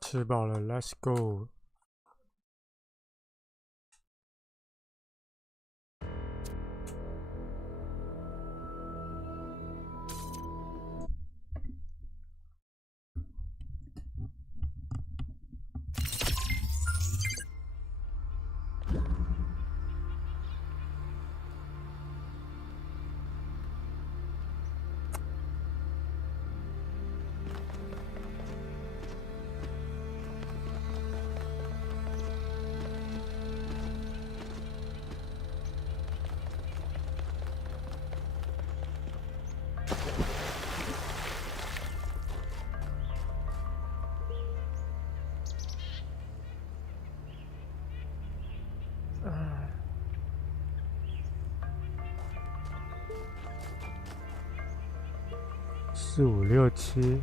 吃饱了 ，Let's go。4、5、6、7。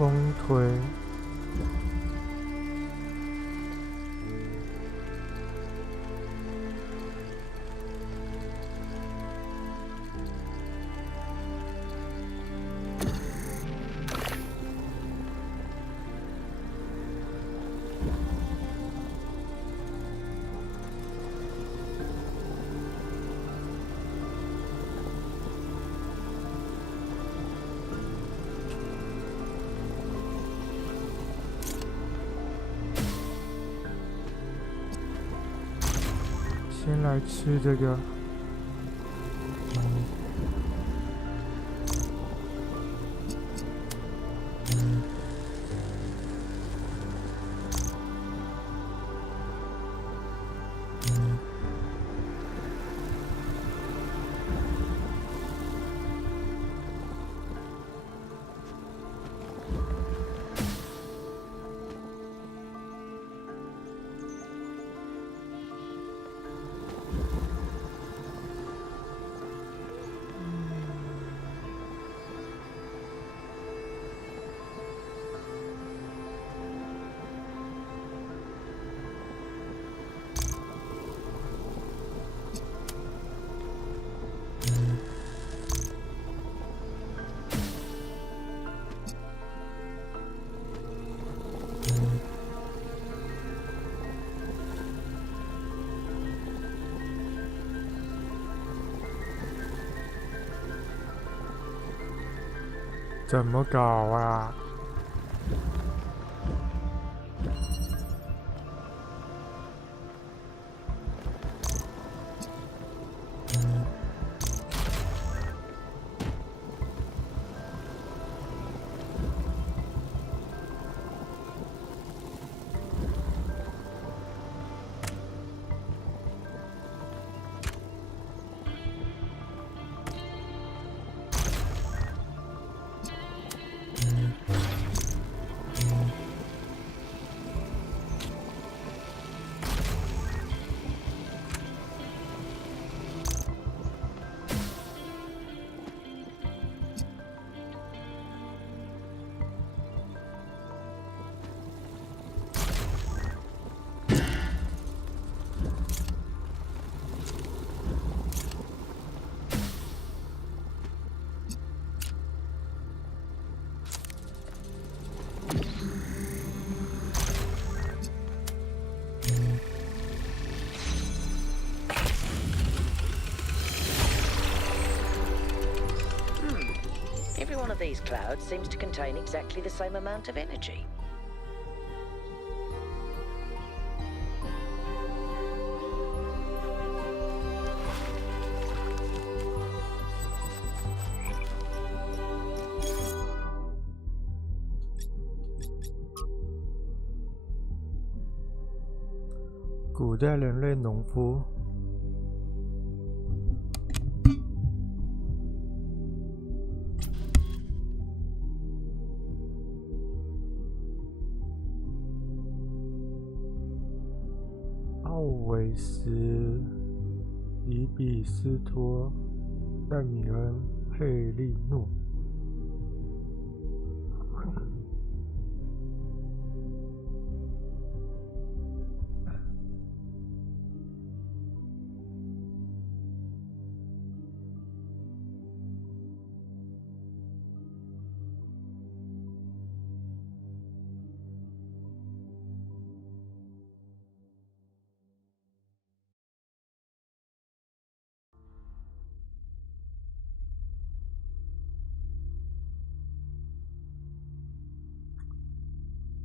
风推。先来吃这个。怎么搞啊？Every one of these clouds seems to contain exactly the same amount of energy.古代人类农夫。维斯、伊比斯托、戴米恩、佩利诺。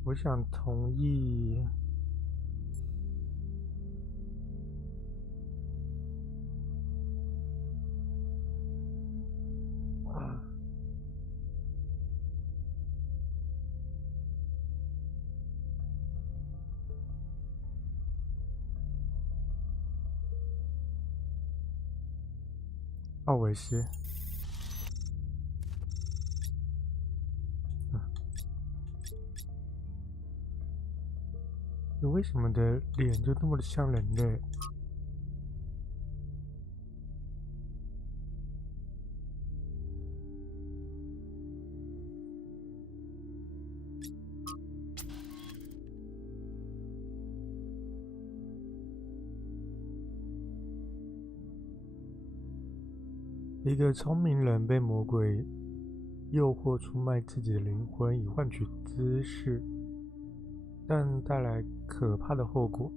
我想同意。奥维斯。你为什么的脸就那么的像人类？一个聪明人被魔鬼诱惑出卖自己的灵魂，以换取知识，但带来可怕的后果。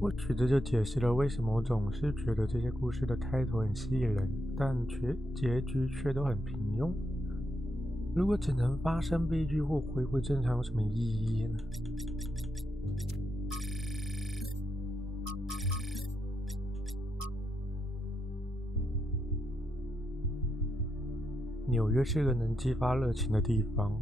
或许这就解释了为什么我总是觉得这些故事的开头很吸引人，但结局却都很平庸。如果只能发生悲剧或回归正常，有什么意义呢？纽约是个能激发热情的地方。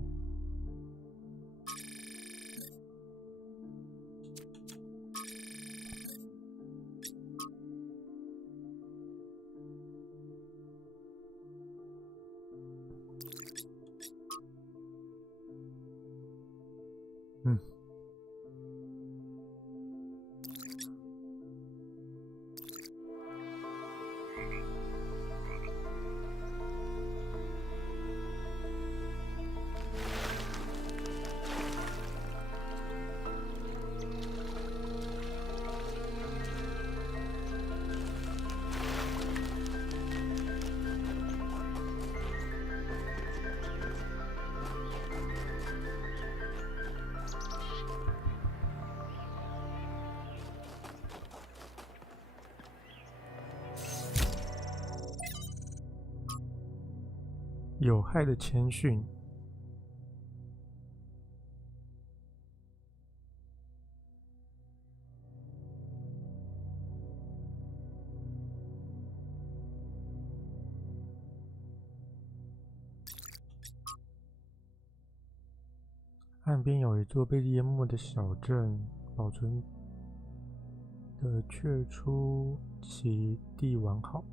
有害的谦逊。岸边有一座被淹没的小镇，保存的却出奇地完好。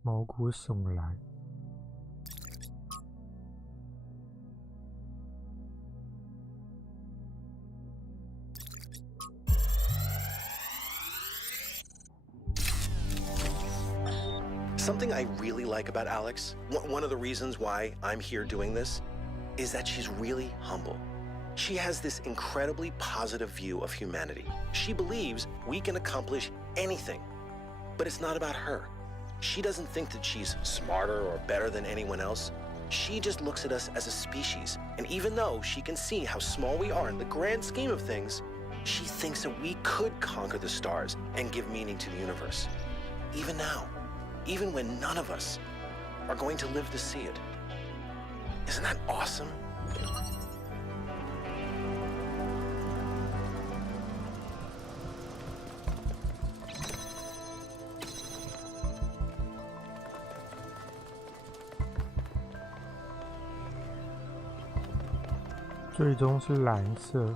毛骨悚然。Something I really like about Alex, one of the reasons why I'm here doing this, is that she's really humble. She has this incredibly positive view of humanity. She believes we can accomplish anything, but it's not about her. She doesn't think that she's smarter or better than anyone else. She just looks at us as a species, and even though she can see how small we are in the grand scheme of things, she thinks that we could conquer the stars and give meaning to the universe. Even now, even when none of us are going to live to see it. Isn't that awesome? 最终是蓝色。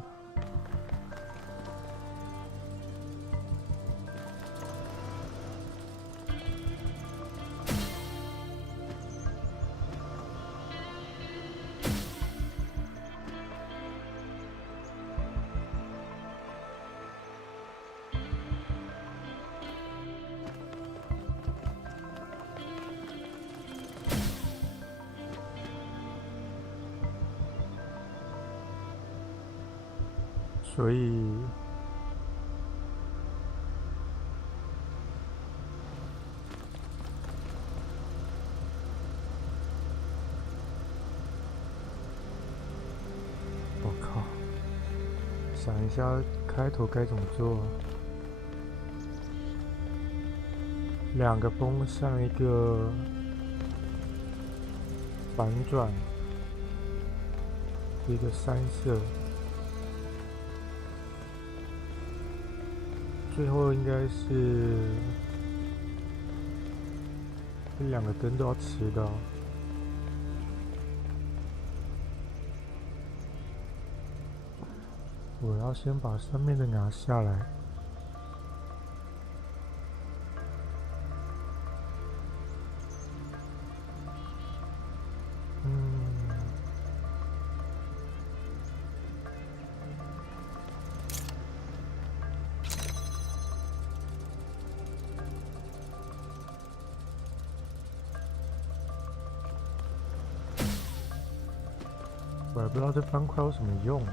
所以，我靠！想一下开头该怎么做。2个风向，一个反转，一个3色。最后应该是这2个灯都要吃到。我要先把上面的拿下来。我也不知道这方块有什么用。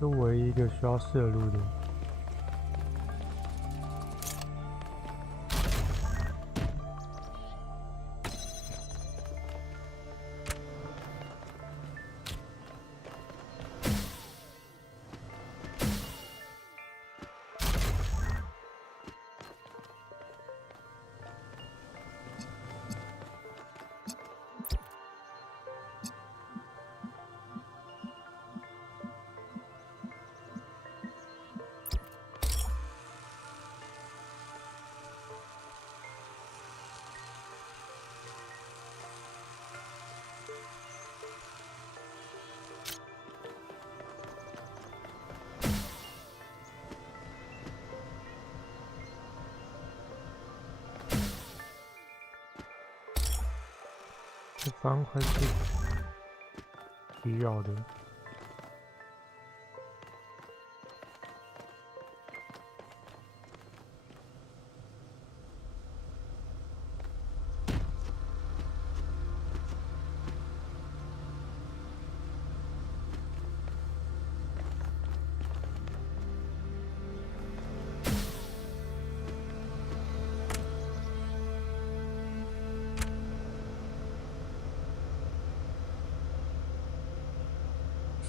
这唯一一个需要摄入的。这方块是需要的。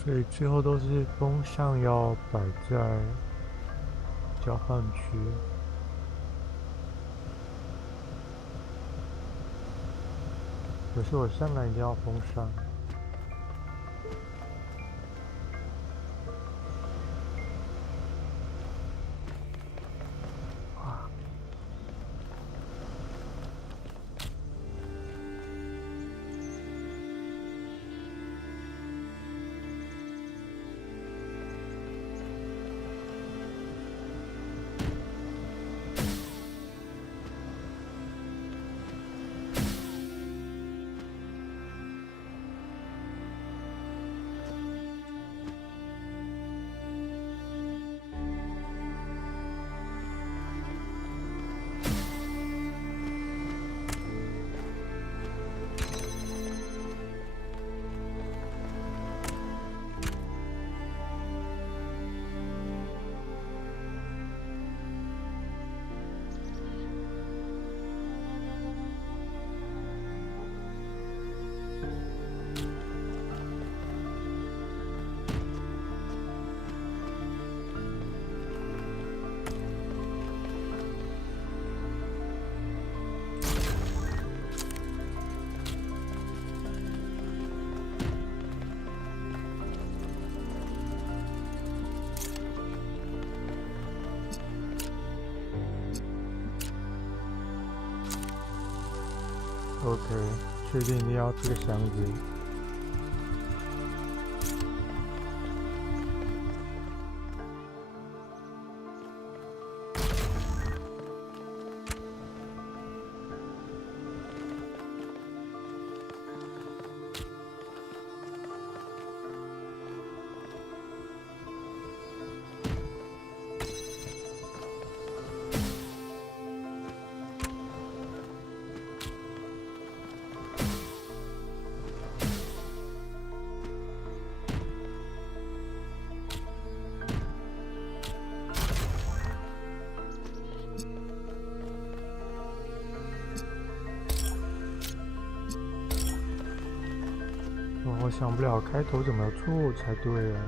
所以最后都是风向要摆在交换区。可是我上来一定要风上。OK， 确定你要这个箱子。我想不了开头怎么做才对啊。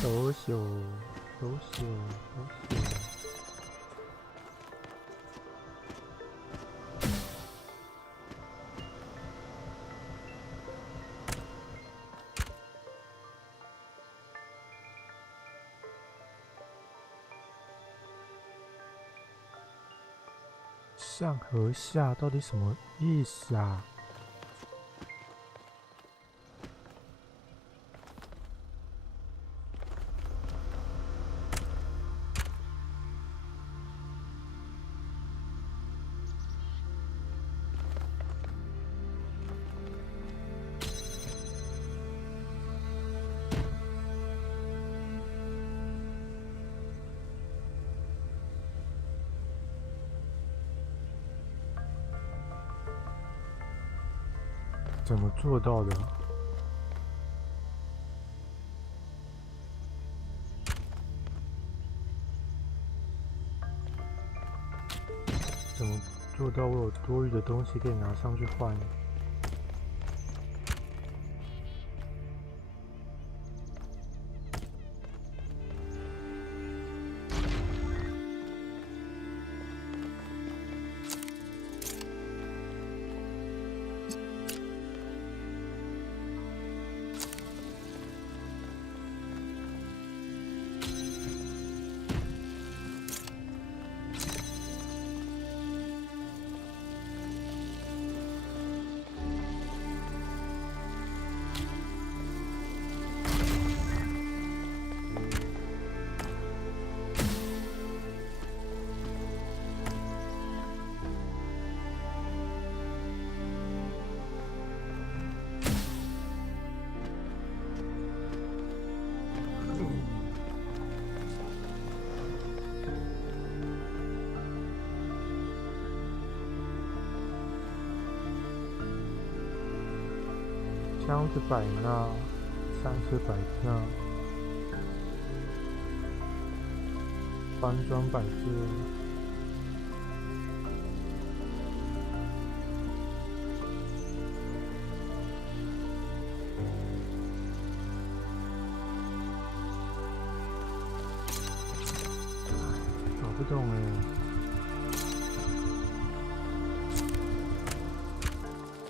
都秀。上和下到底什么意思啊？怎么做到的？怎么做到我有多余的东西可以拿上去换？箱子摆那，箱子摆那，搬砖摆这。搞不懂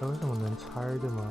还有什么能拆的吗？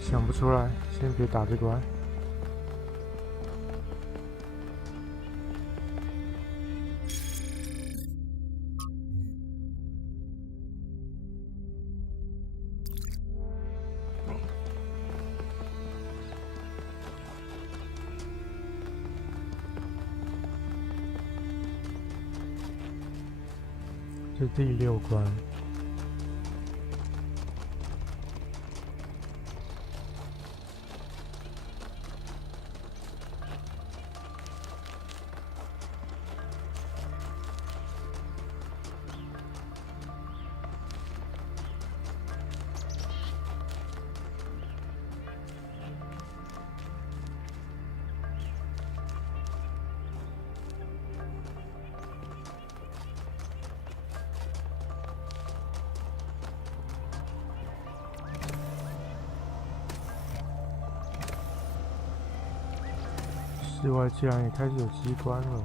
想不出来，先别打这关。这第6关。室外竟然也开始有机关了。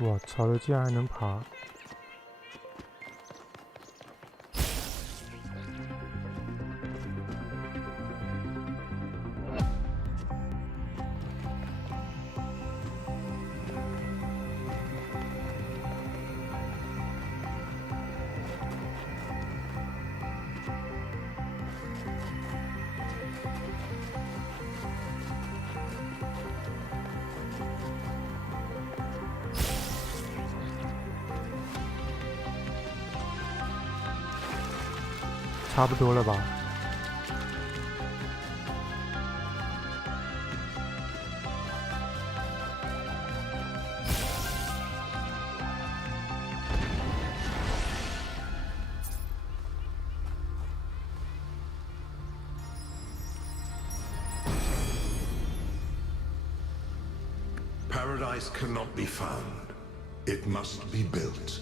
哇，草的竟然还能爬！差不多了吧？Paradise cannot be found. It must be built.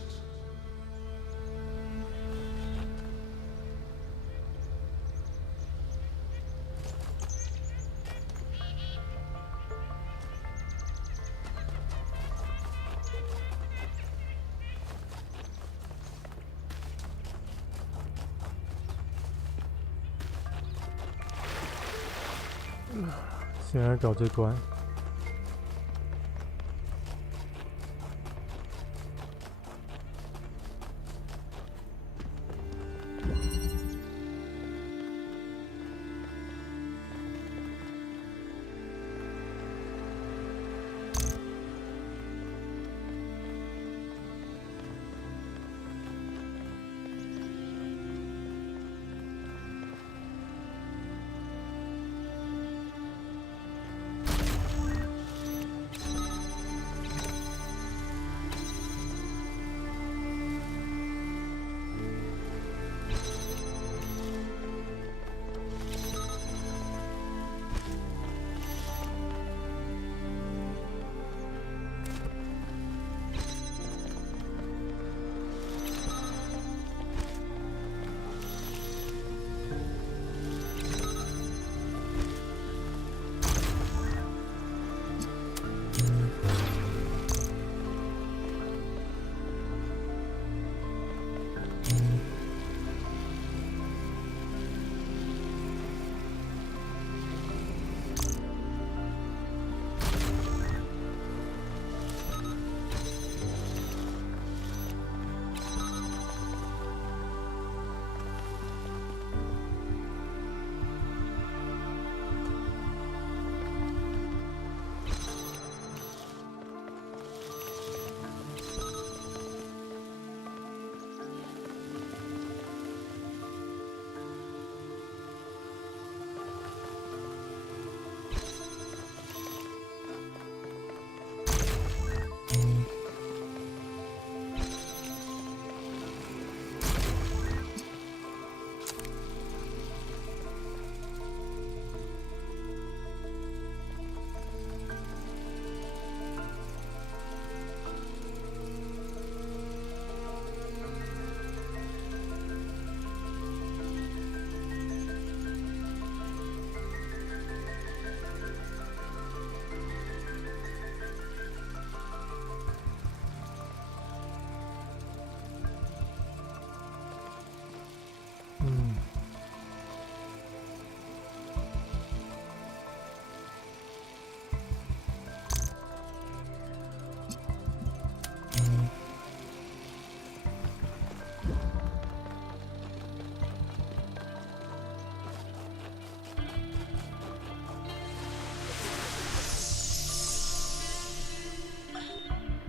现在搞这关。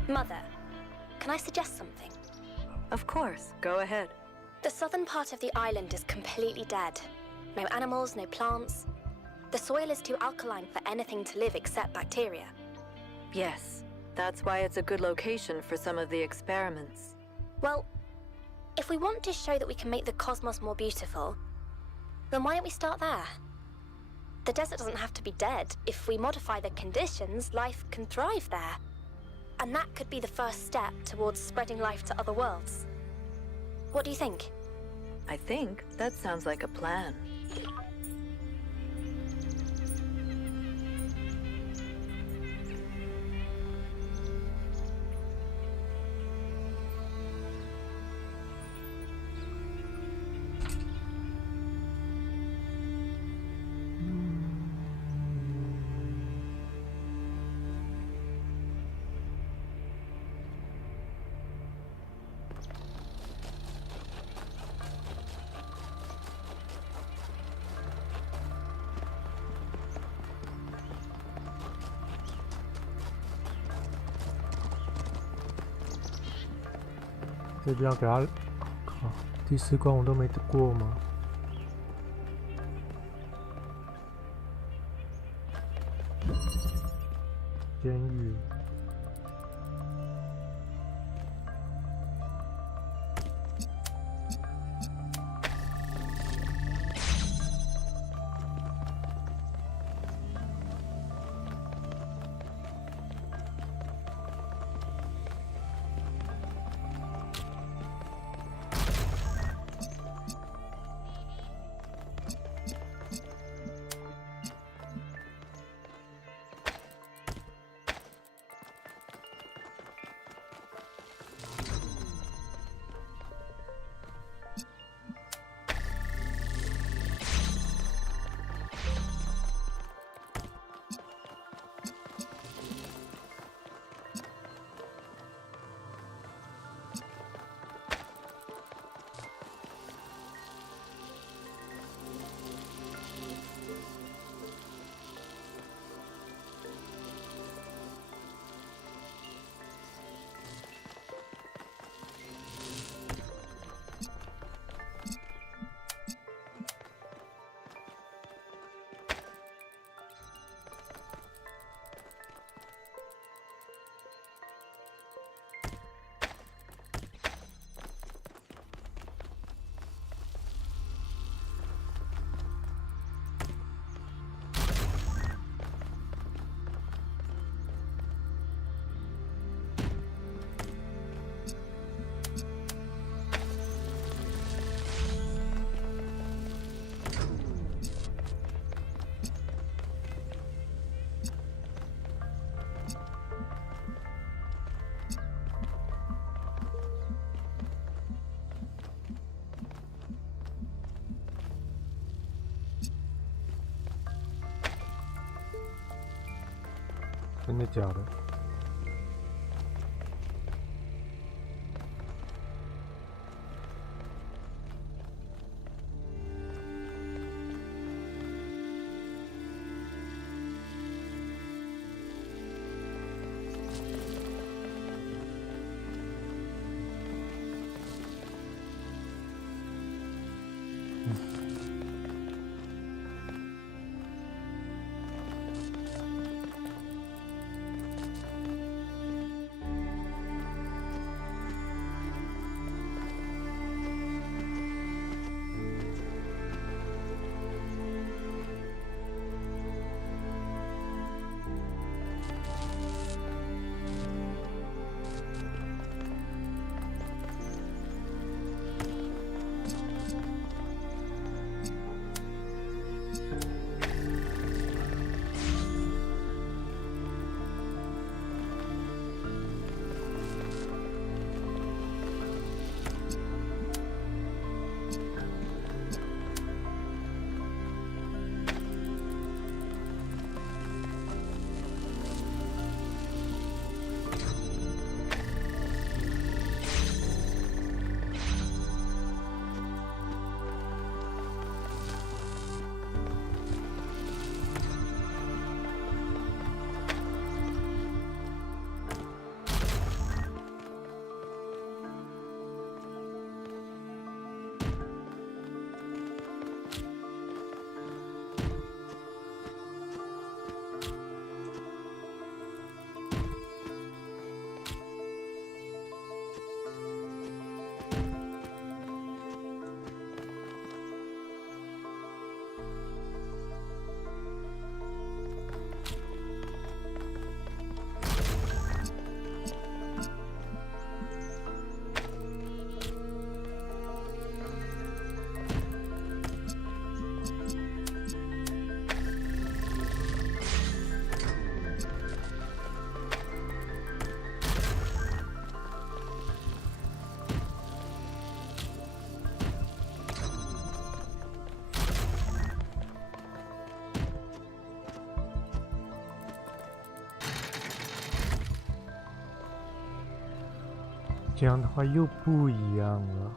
Mother, can I suggest something? Of course, go ahead. The southern part of the island is completely dead. No animals, no plants. The soil is too alkaline for anything to live except bacteria. Yes, that's why it's a good location for some of the experiments. Well, if we want to show that we can make the cosmos more beautiful, then why don't we start there? The desert doesn't have to be dead. If we modify the conditions, life can thrive there. And that could be the first step towards spreading life to other worlds. What do you think? I think that sounds like a plan. 所以就要给他，靠，第4关我都没过吗？监狱。真的假的？这样的话又不一样了。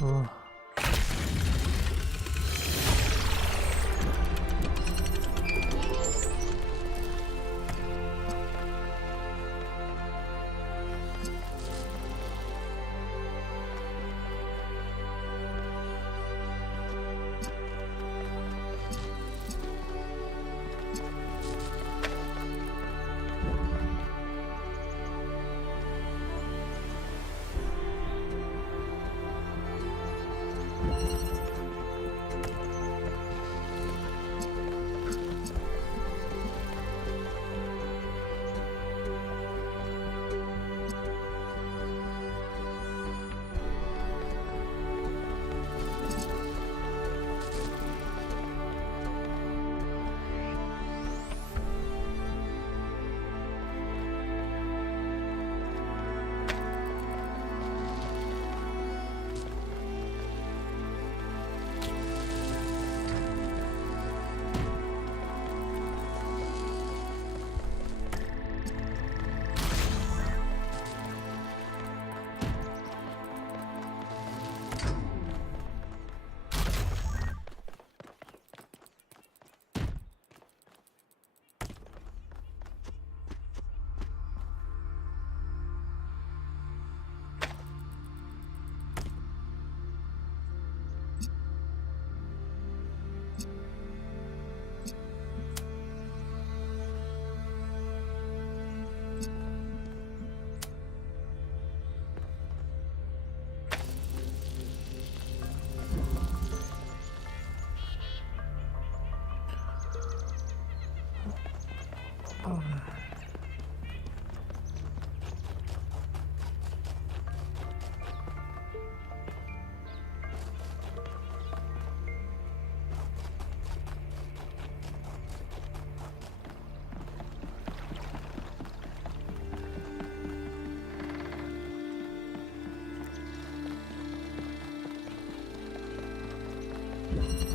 哦。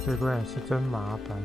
这关是真麻烦。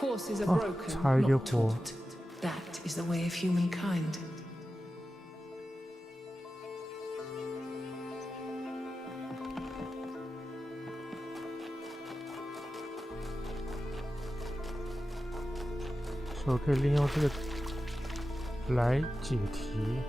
Horses are broken, not taught. That is the way of humankind.所以我可以利用这个来解题。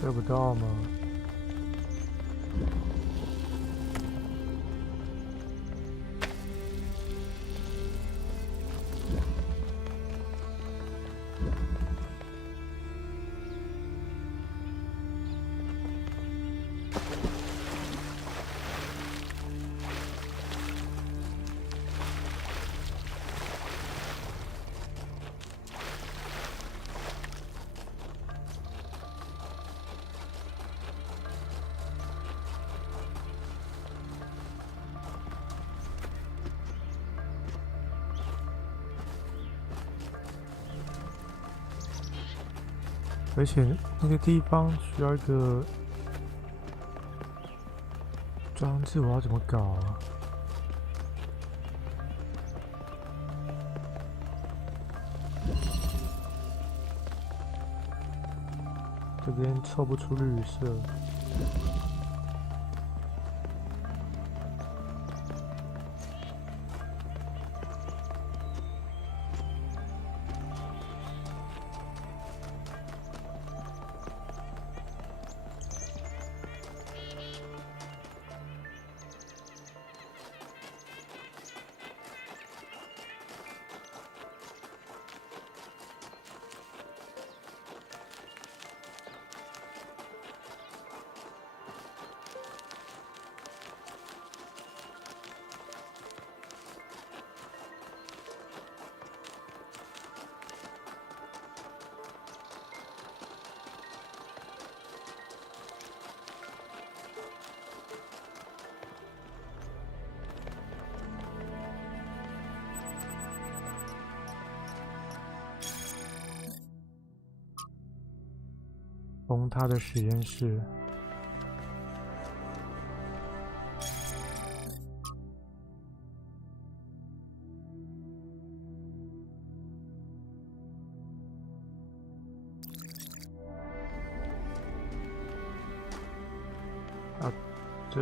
射不到吗？而且那个地方需要一个装置，我要怎么搞啊？这边凑不出绿色。崩塌的实验室。啊，这。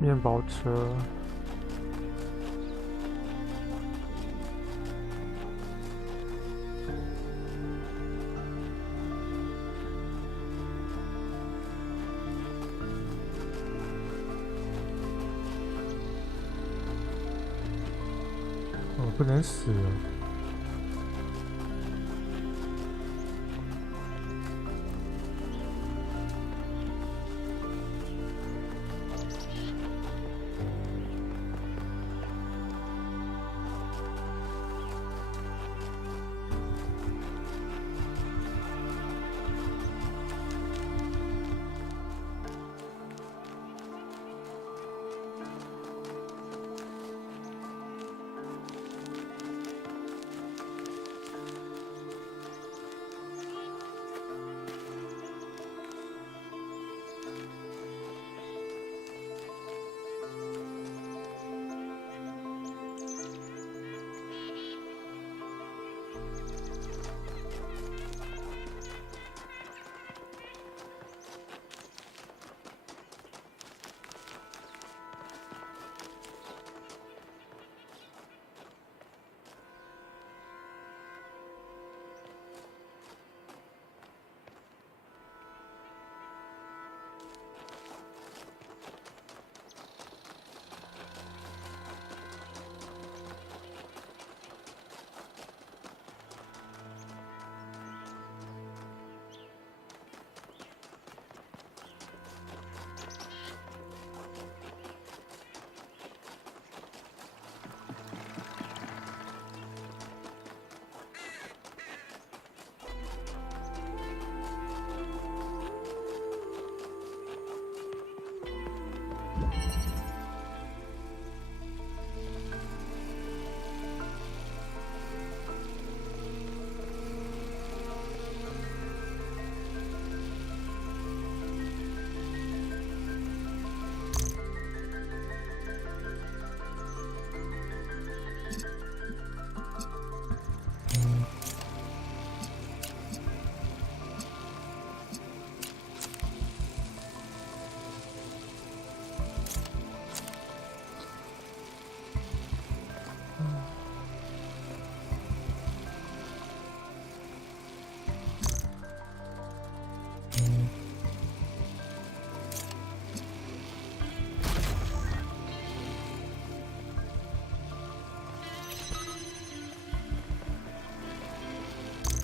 面包车，我不能死了。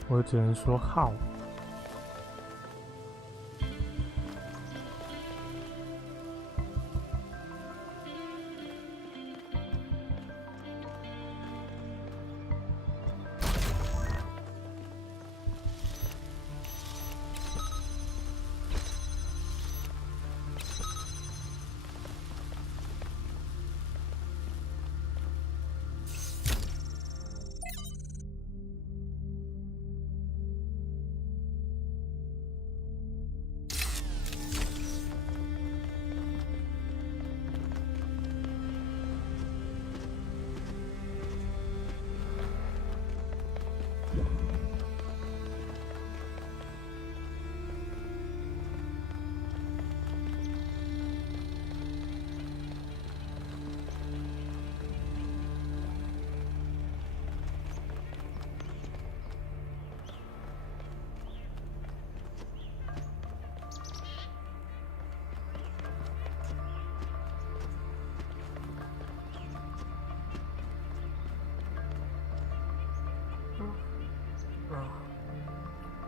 我只能说好。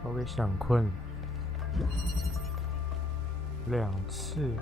我被想困了2次。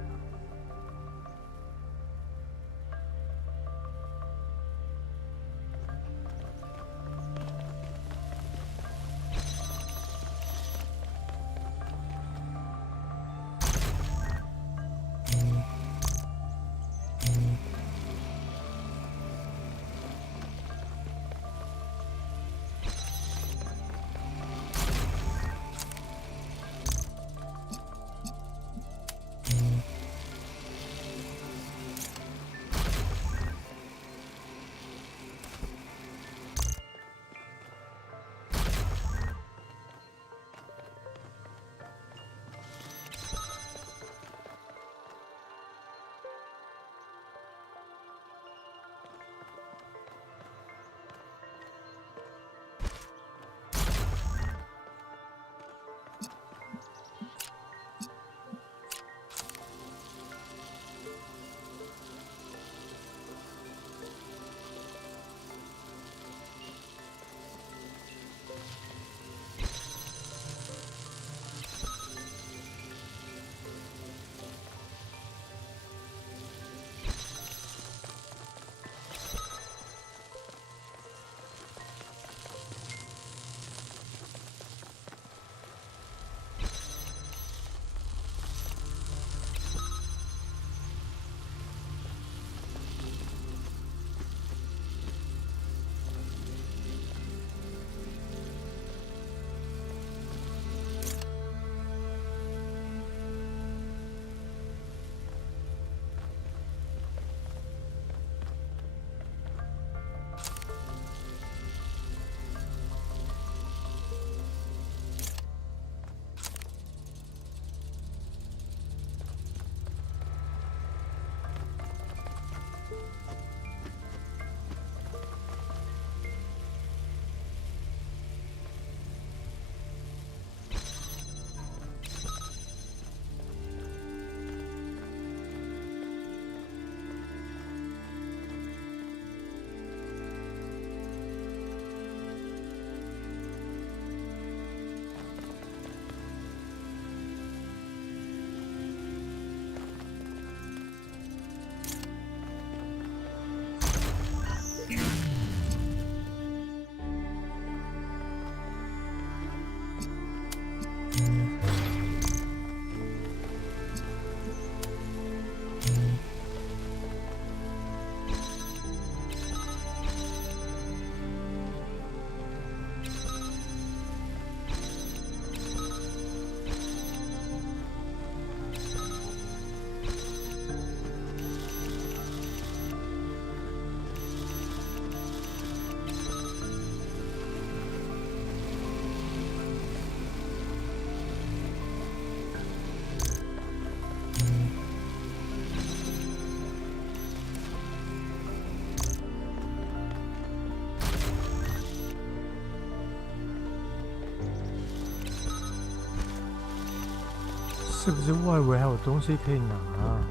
是不是外围还有东西可以拿啊？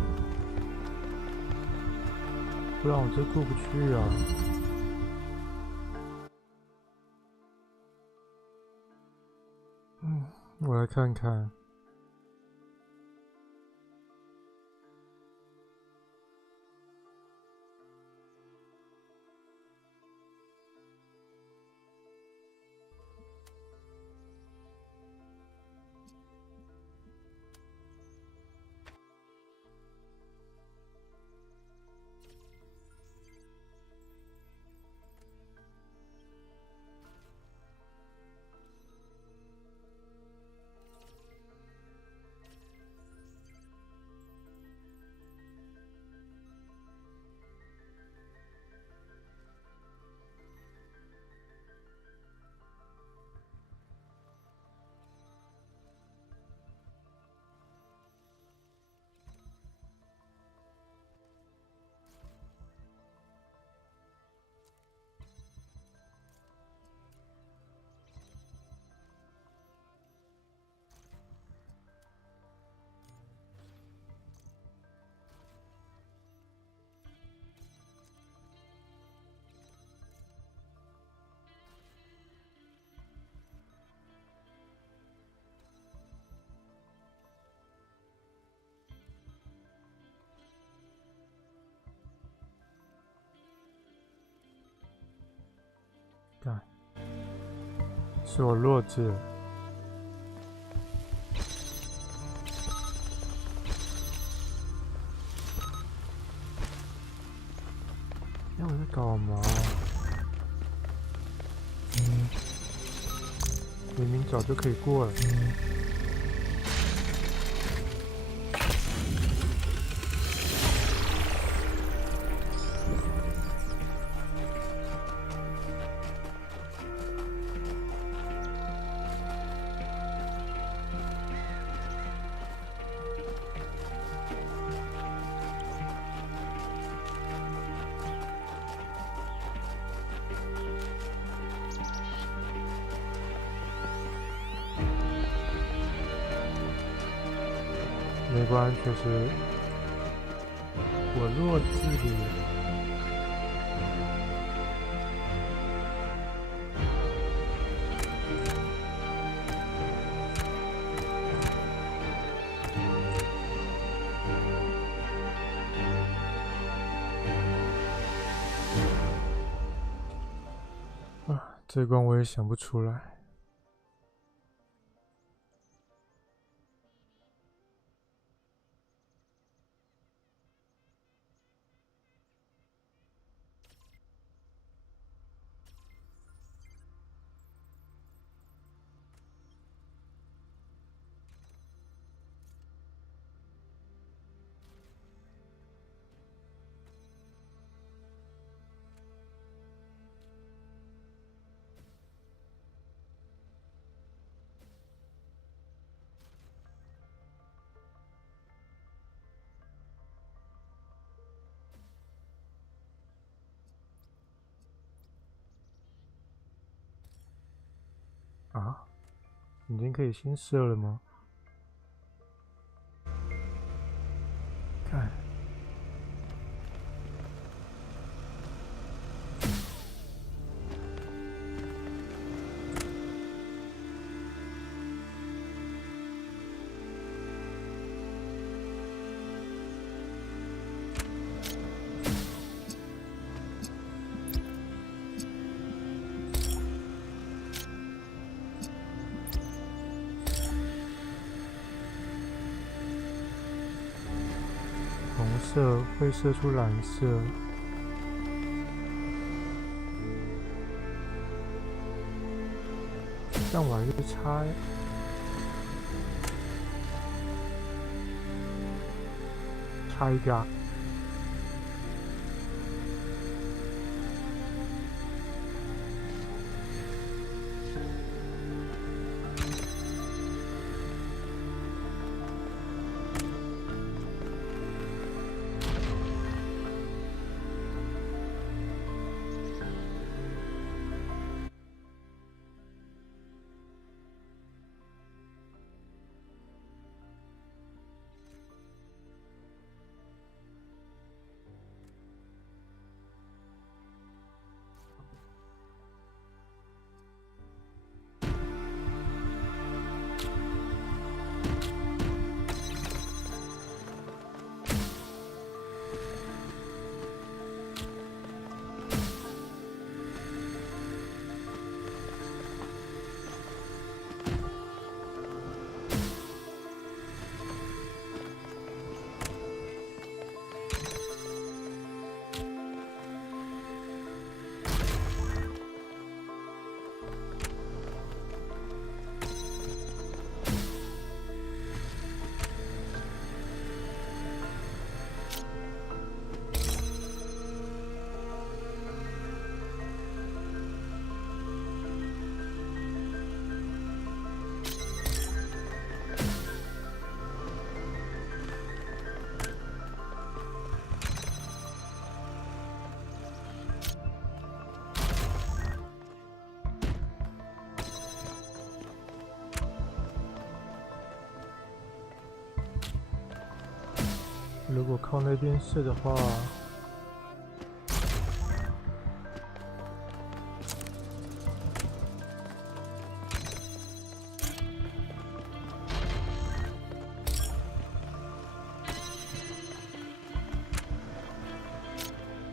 不然我这过不去啊！我来看看。干，是我弱智了。我在搞嘛？明明早就可以过了。没关系，确实我弱智的。啊，这关我也想不出来。啊，已经可以先射了吗？看，红色会射出蓝色。但我还是差呀。差一点。如果靠那边射的话，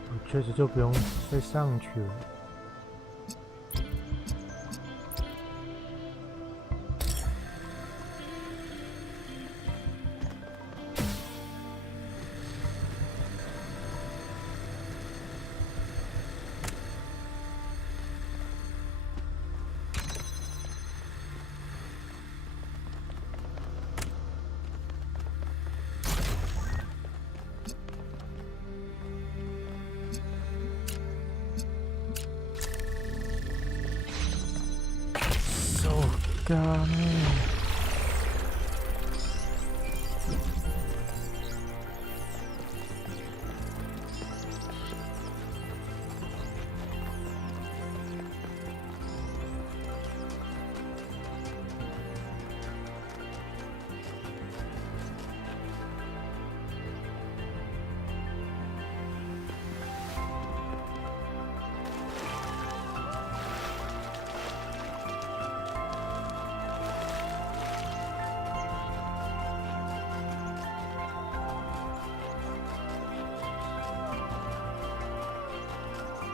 我确实就不用再上去了。干咩？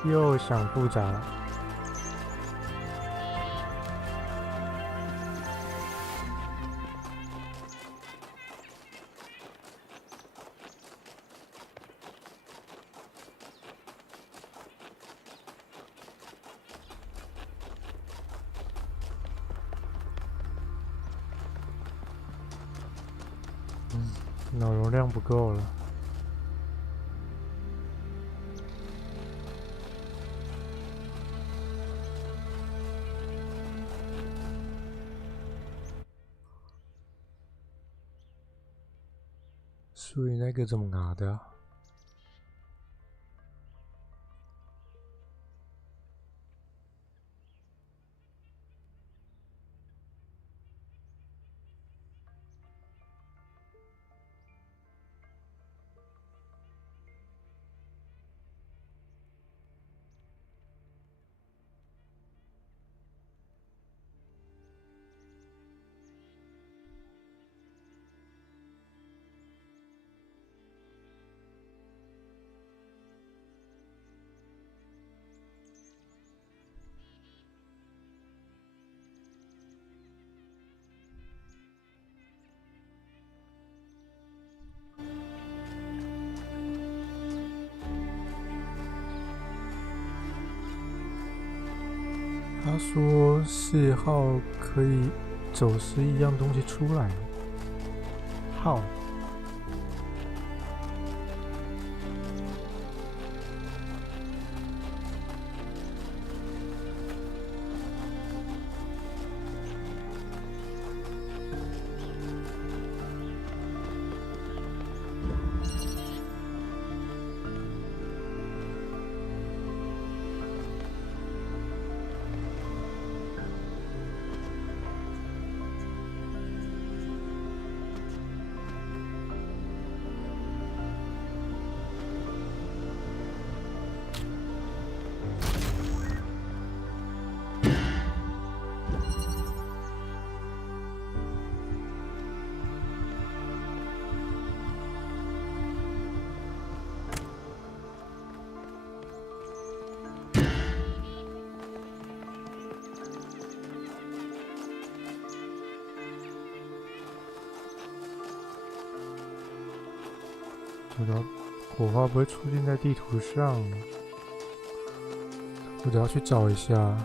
又想复杂了。脑容量不够了。所以那个怎么拿的啊？他说4号可以走私一样东西出来。号。我的火花不会出现在地图上，我得要去找一下。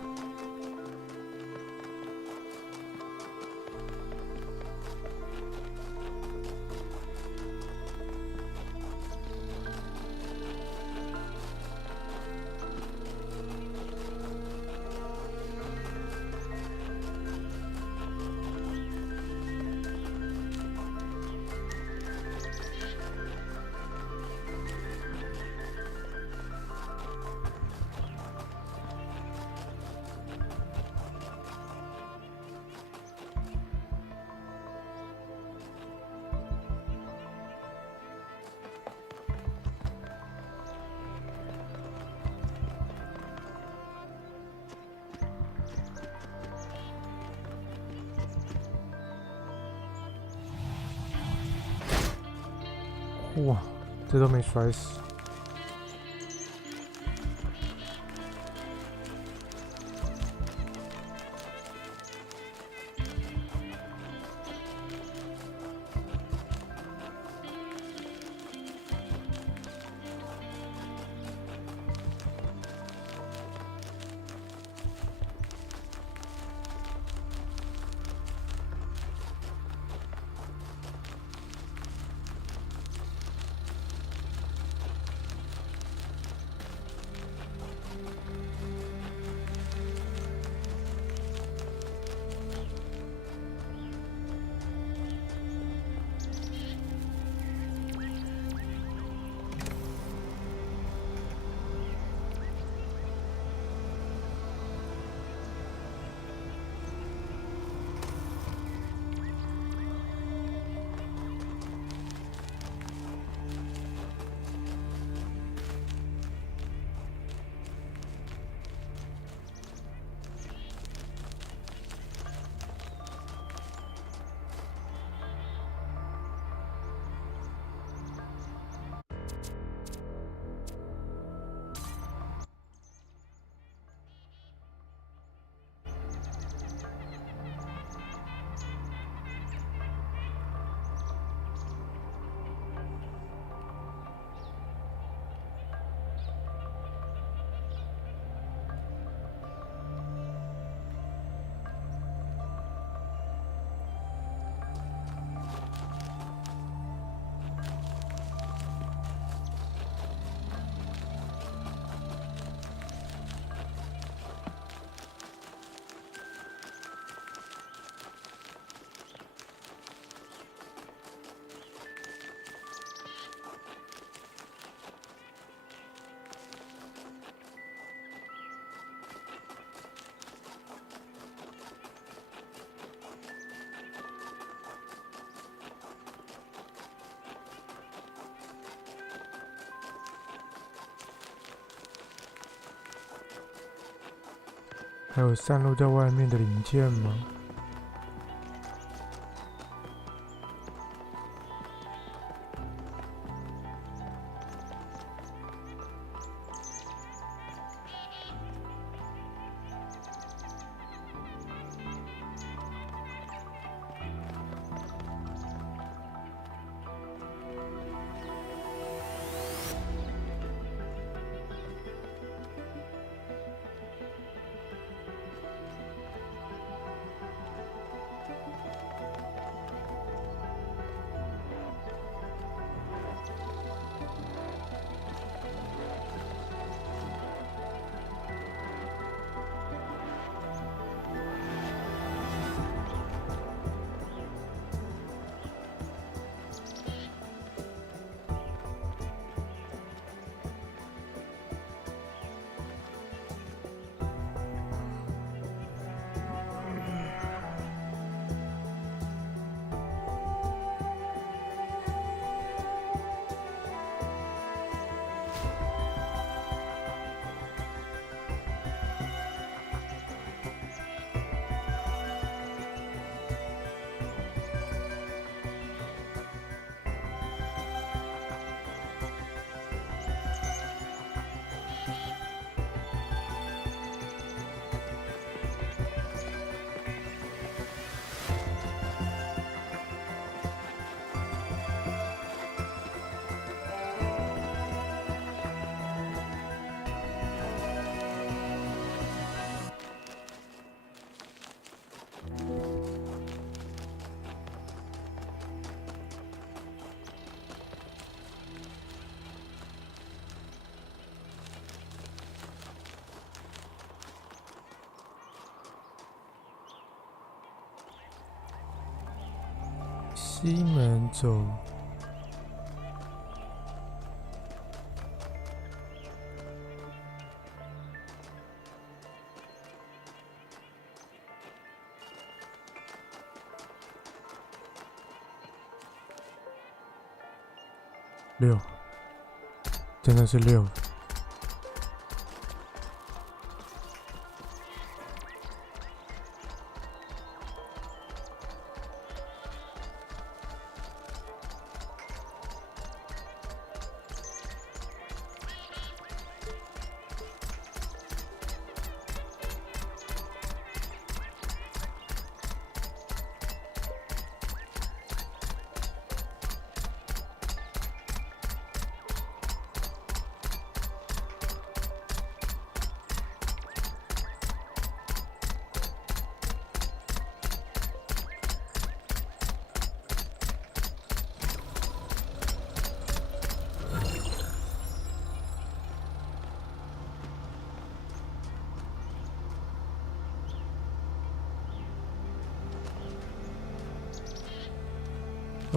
哇，这都没摔死。还有散落在外面的零件吗？西门走。6，真的是6。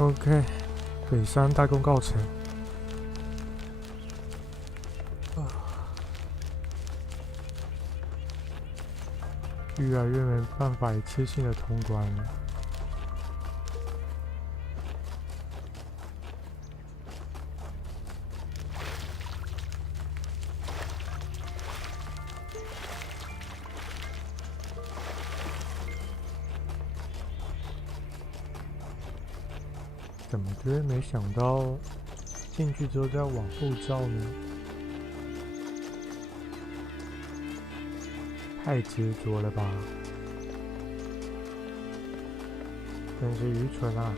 OK， 北山大功告成。越来越没办法一次性的通关了。怎么就会没想到进去之后再往后照呢？太执着了吧，真是愚蠢啊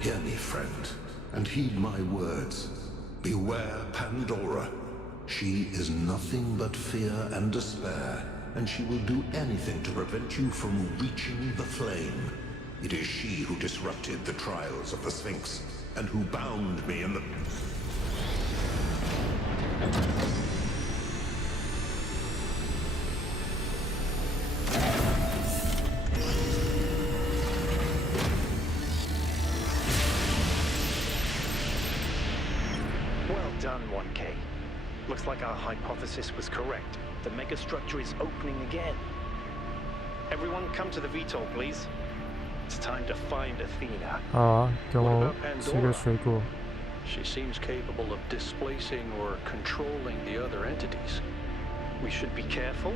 ！Hear me, friend, and heed my words. Beware Pandora. She is nothing but fear and despair, and she will do anything to prevent you from reaching the flame. It is she who disrupted the trials of the Sphinx, and who bound me in the... Well done, 1K. Looks like our hypothesis was correct. The megastructure is opening again. Everyone come to the VTOL, please. It's time to find Athena. 好啊，等我吃个水果。 She seems capable of displacing or controlling the other entities. We should be careful,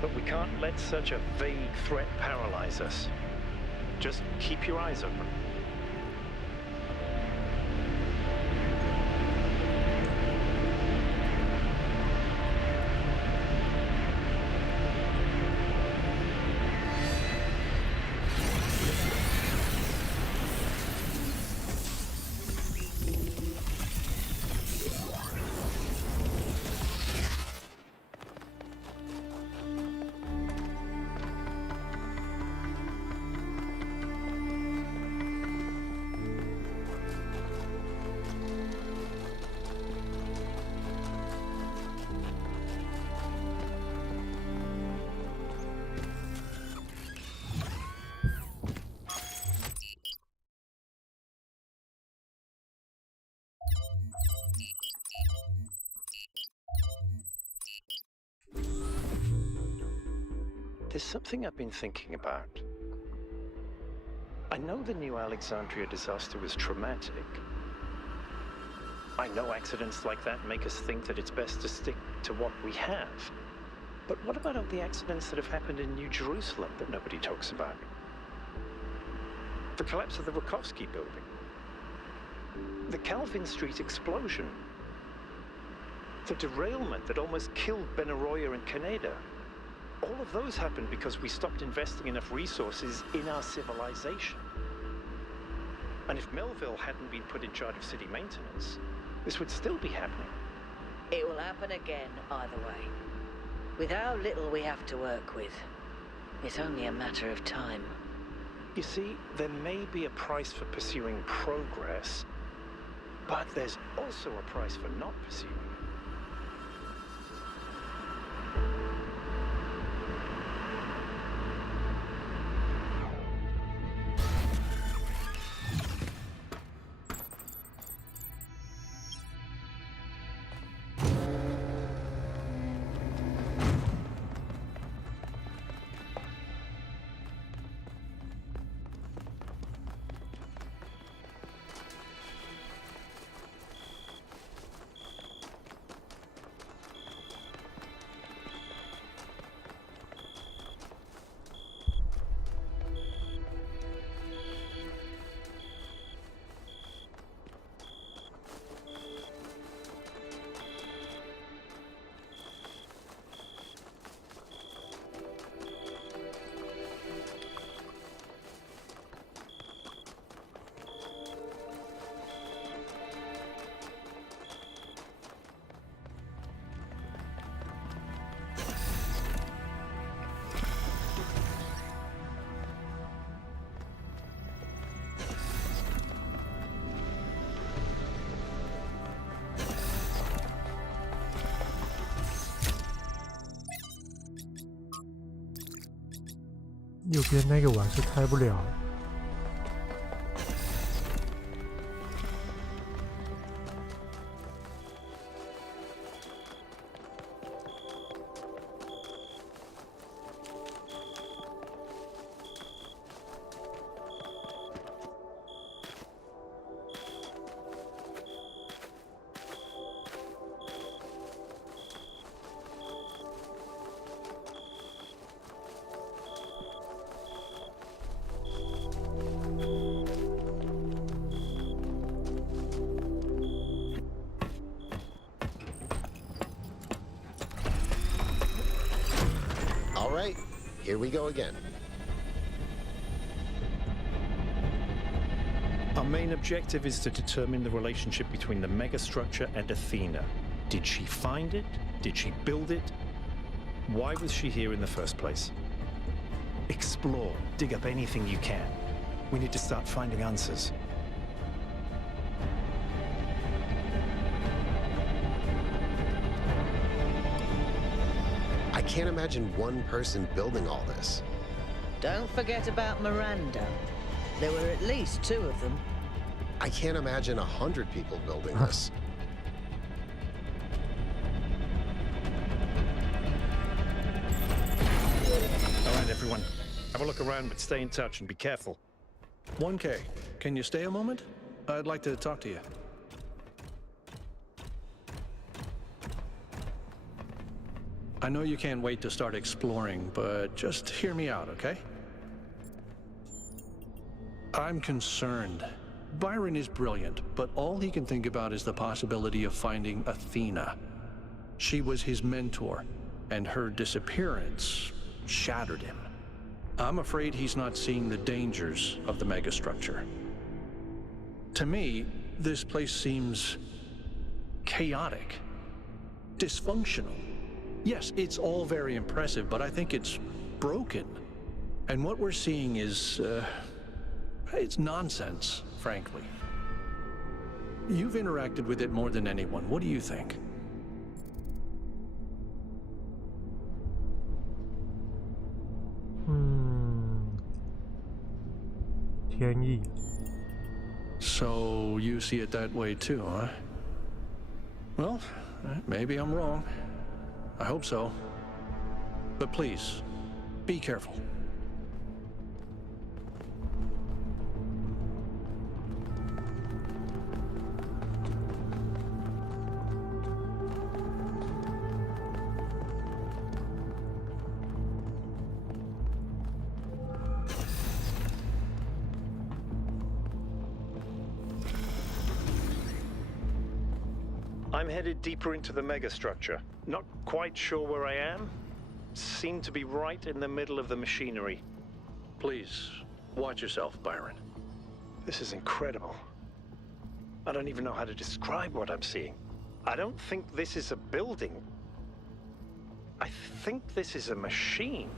but we can't let such a vague threat paralyze us. Just keep your eyes open. There's something I've been thinking about. I know the New Alexandria disaster was traumatic. I know accidents like that make us think that it's best to stick to what we have. But what about all the accidents that have happened in New Jerusalem that nobody talks about? The collapse of the Rakovsky building. The Calvin Street explosion. The derailment that almost killed Benaroya and Caneda. All of those happened because we stopped investing enough resources in our civilization. And if Melville hadn't been put in charge of city maintenance, this would still be happening. It will happen again, either way. With how little we have to work with, it's only a matter of time. You see, there may be a price for pursuing progress, but there's also a price for not pursuing it. 右边那个我还是开不了。All right, here we go again. Our main objective is to determine the relationship between the megastructure and Athena. Did she find it? Did she build it? Why was she here in the first place? Explore, dig up anything you can. We need to start finding answers. I can't imagine one person building all this. Don't forget about Miranda. There were at least 2 of them. I can't imagine 100 people building this. All right, everyone. Have a look around, but stay in touch and be careful. 1K, can you stay a moment? I'd like to talk to you. I know you can't wait to start exploring, but just hear me out, okay? I'm concerned. Byron is brilliant, but all he can think about is the possibility of finding Athena. She was his mentor, and her disappearance shattered him. I'm afraid he's not seeing the dangers of the megastructure. To me, this place seems chaotic, dysfunctional. Yes, it's all very impressive, but I think it's broken. And what we're seeing is, it's nonsense, frankly. You've interacted with it more than anyone. What do you think? So you see it that way too, huh? Well, maybe I'm wrong. I hope so. But please, be careful. I'm headed deeper into the megastructure. Not quite sure where I am. Seem to be right in the middle of the machinery. Please, watch yourself, Byron. This is incredible. I don't even know how to describe what I'm seeing. I don't think this is a building. I think this is a machine.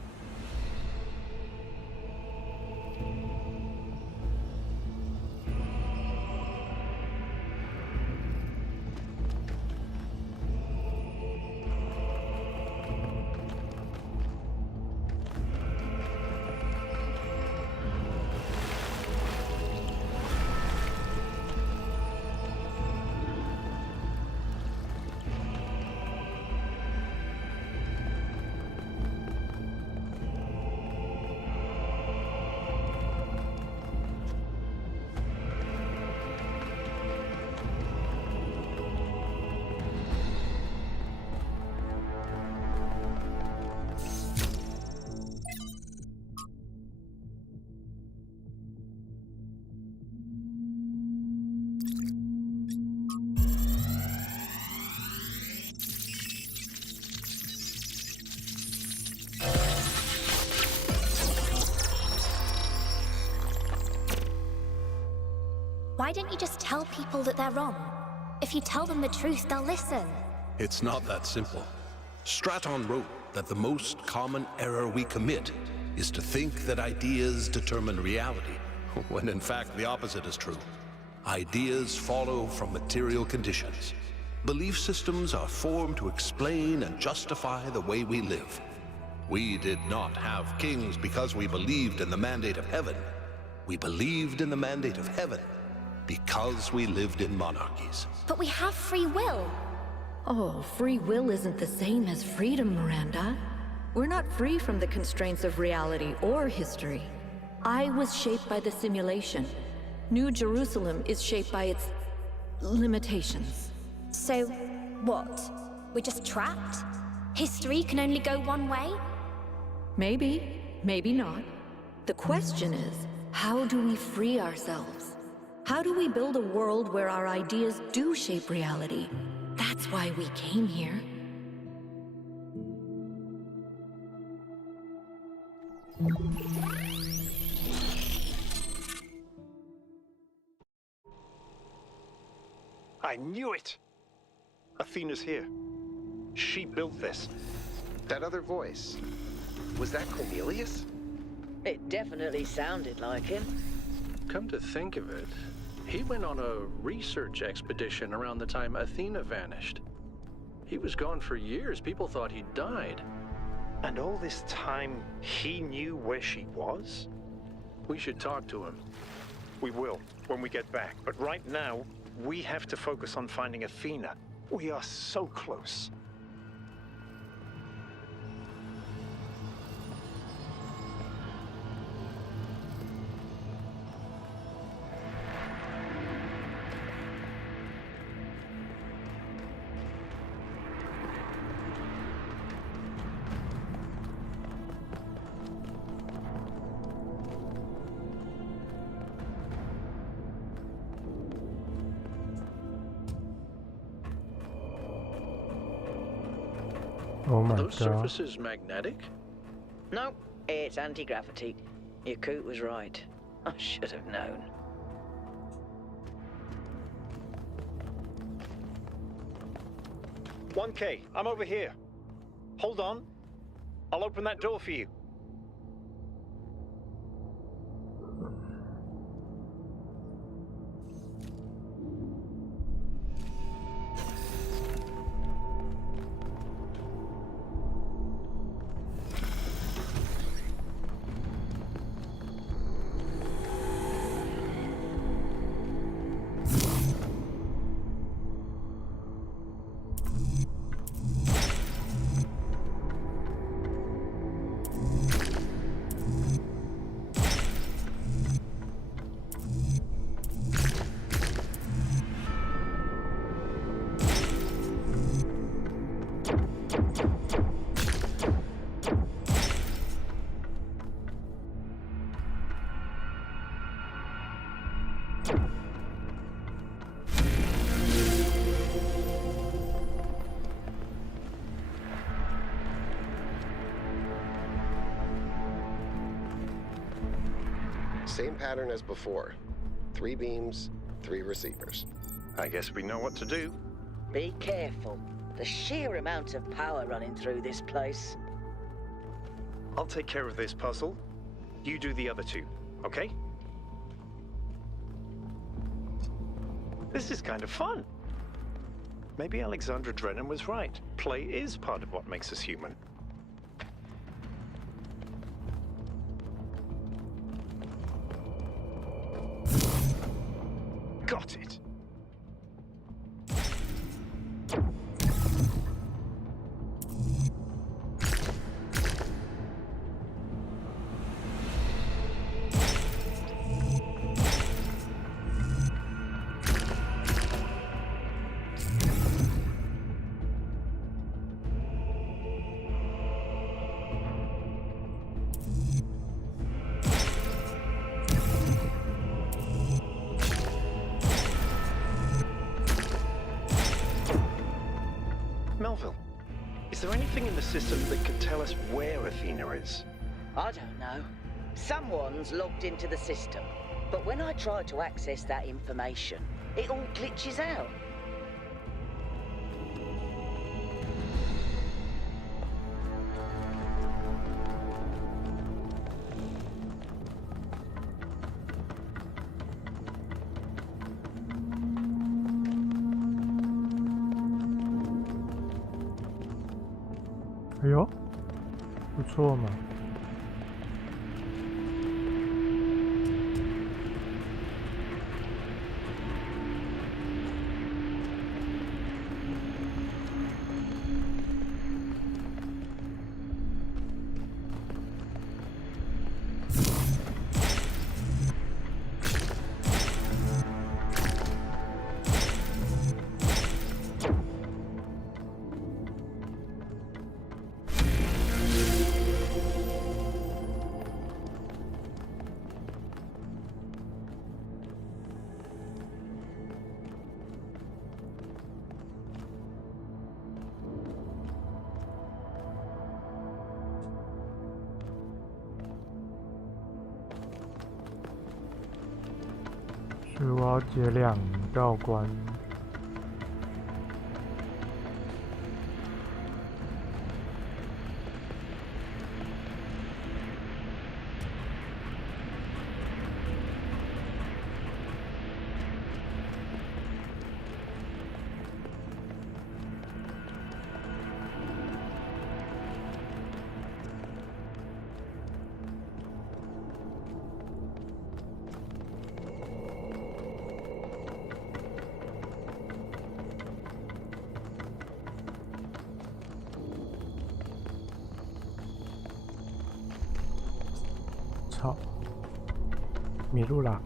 Why don't you just tell people that they're wrong? If you tell them the truth, they'll listen. It's not that simple. Straton wrote that the most common error we commit is to think that ideas determine reality, when in fact the opposite is true. Ideas follow from material conditions. Belief systems are formed to explain and justify the way we live. We did not have kings because we believed in the mandate of heaven. We believed in the mandate of heaven because we lived in monarchies. But we have free will. Oh, free will isn't the same as freedom, Miranda. We're not free from the constraints of reality or history. I was shaped by the simulation. New Jerusalem is shaped by its limitations. So, what? We're just trapped? History can only go one way? Maybe, maybe not. The question is, how do we free ourselves? How do we build a world where our ideas do shape reality? That's why we came here. I knew it! Athena's here. She built this. That other voice, was that Cornelius? It definitely sounded like him. Come to think of it, he went on a research expedition around the time Athena vanished. He was gone for years. People thought he'd died. And all this time, he knew where she was? We should talk to him. We will, when we get back. But right now, we have to focus on finding Athena. We are so close. Oh my Those god. surfaces magnetic? No, it's anti-gravity. Your coot was right. I should have known. "1K, I'm over here. Hold on. I'll open that door for you." Same pattern as before. 3 beams, 3 receivers. I guess we know what to do. Be careful. The sheer amount of power running through this place. I'll take care of this puzzle. You do the other 2, okay? This is kind of fun. Maybe Alexandra Drennan was right. Play is part of what makes us human. Got it. Melville, is there anything in the system that could tell us where Athena is? I don't know. Someone's logged into the system. But when I try to access that information, it all glitches out. Are you? 不错嘛。所以我要解2道关。操，迷路啦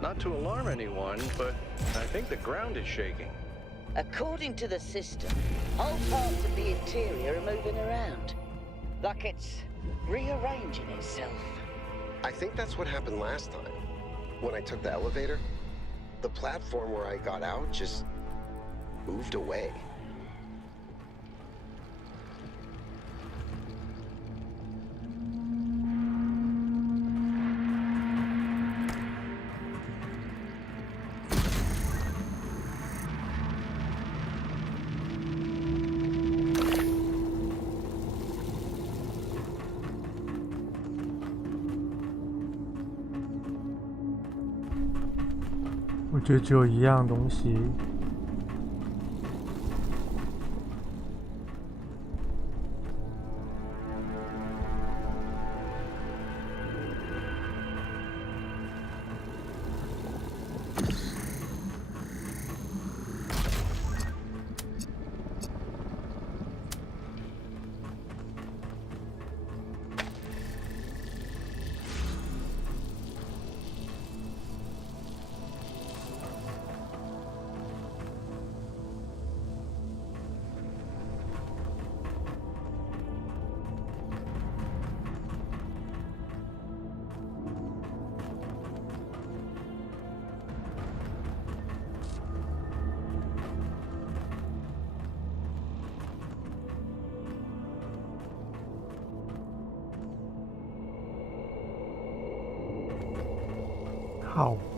！Not to alarm anyone, but I think the ground is shaking. According to the system, whole parts of the interior are moving around. Like it's rearranging itself. I think that's what happened last time. When I took the elevator, the platform where I got out just moved away.我觉得只有一样东西。好。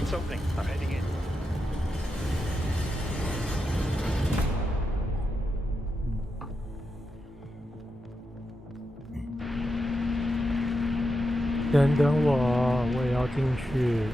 gate's opening. I'm heading in. 等等我也要进去。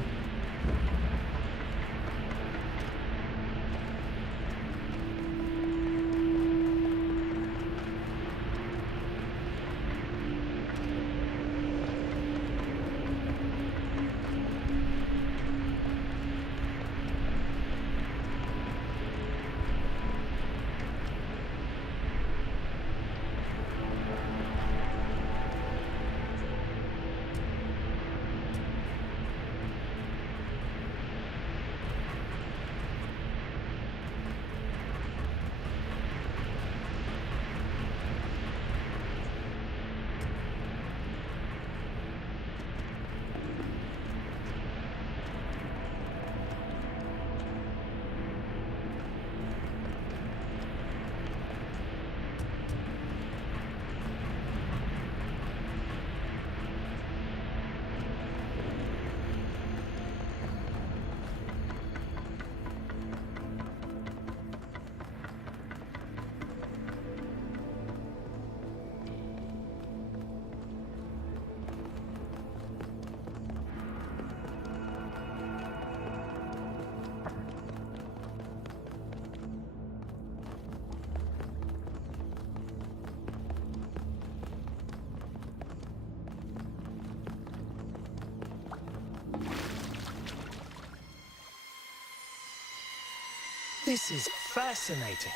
This is fascinating.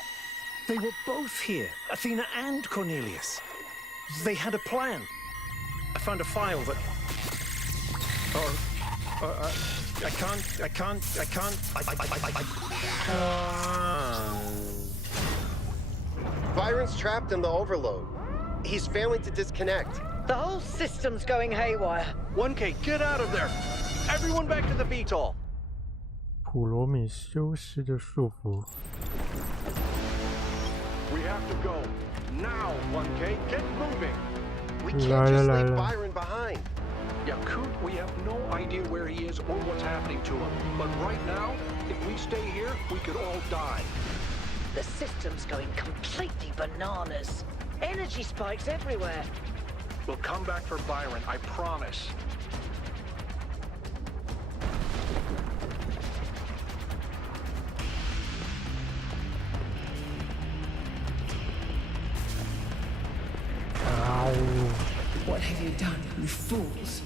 They were both here, Athena and Cornelius. They had a plan. I found a file that... I can't... Byron's trapped in the overload. He's failing to disconnect. The whole system's going haywire. 1K, get out of there! Everyone back to the VTOL! 普罗米修斯的束缚。We have to go. Now, 1K, get moving! We can't just leave Byron behind. Yakut, we have no idea where he is or what's happening to him. But right now, if we stay here, we could all die. The system's going completely bananas. Energy spikes everywhere. We'll come back for Byron, I promise. What have you done, you fools?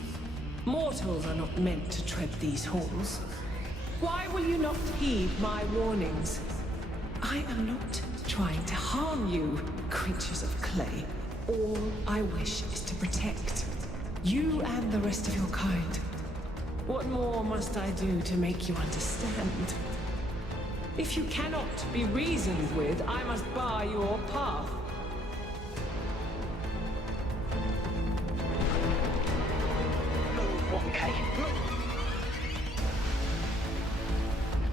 Mortals are not meant to tread these halls. Why will you not heed my warnings? I am not trying to harm you, creatures of clay. All I wish is to protect you and the rest of your kind. What more must I do to make you understand? If you cannot be reasoned with, I must bar your path.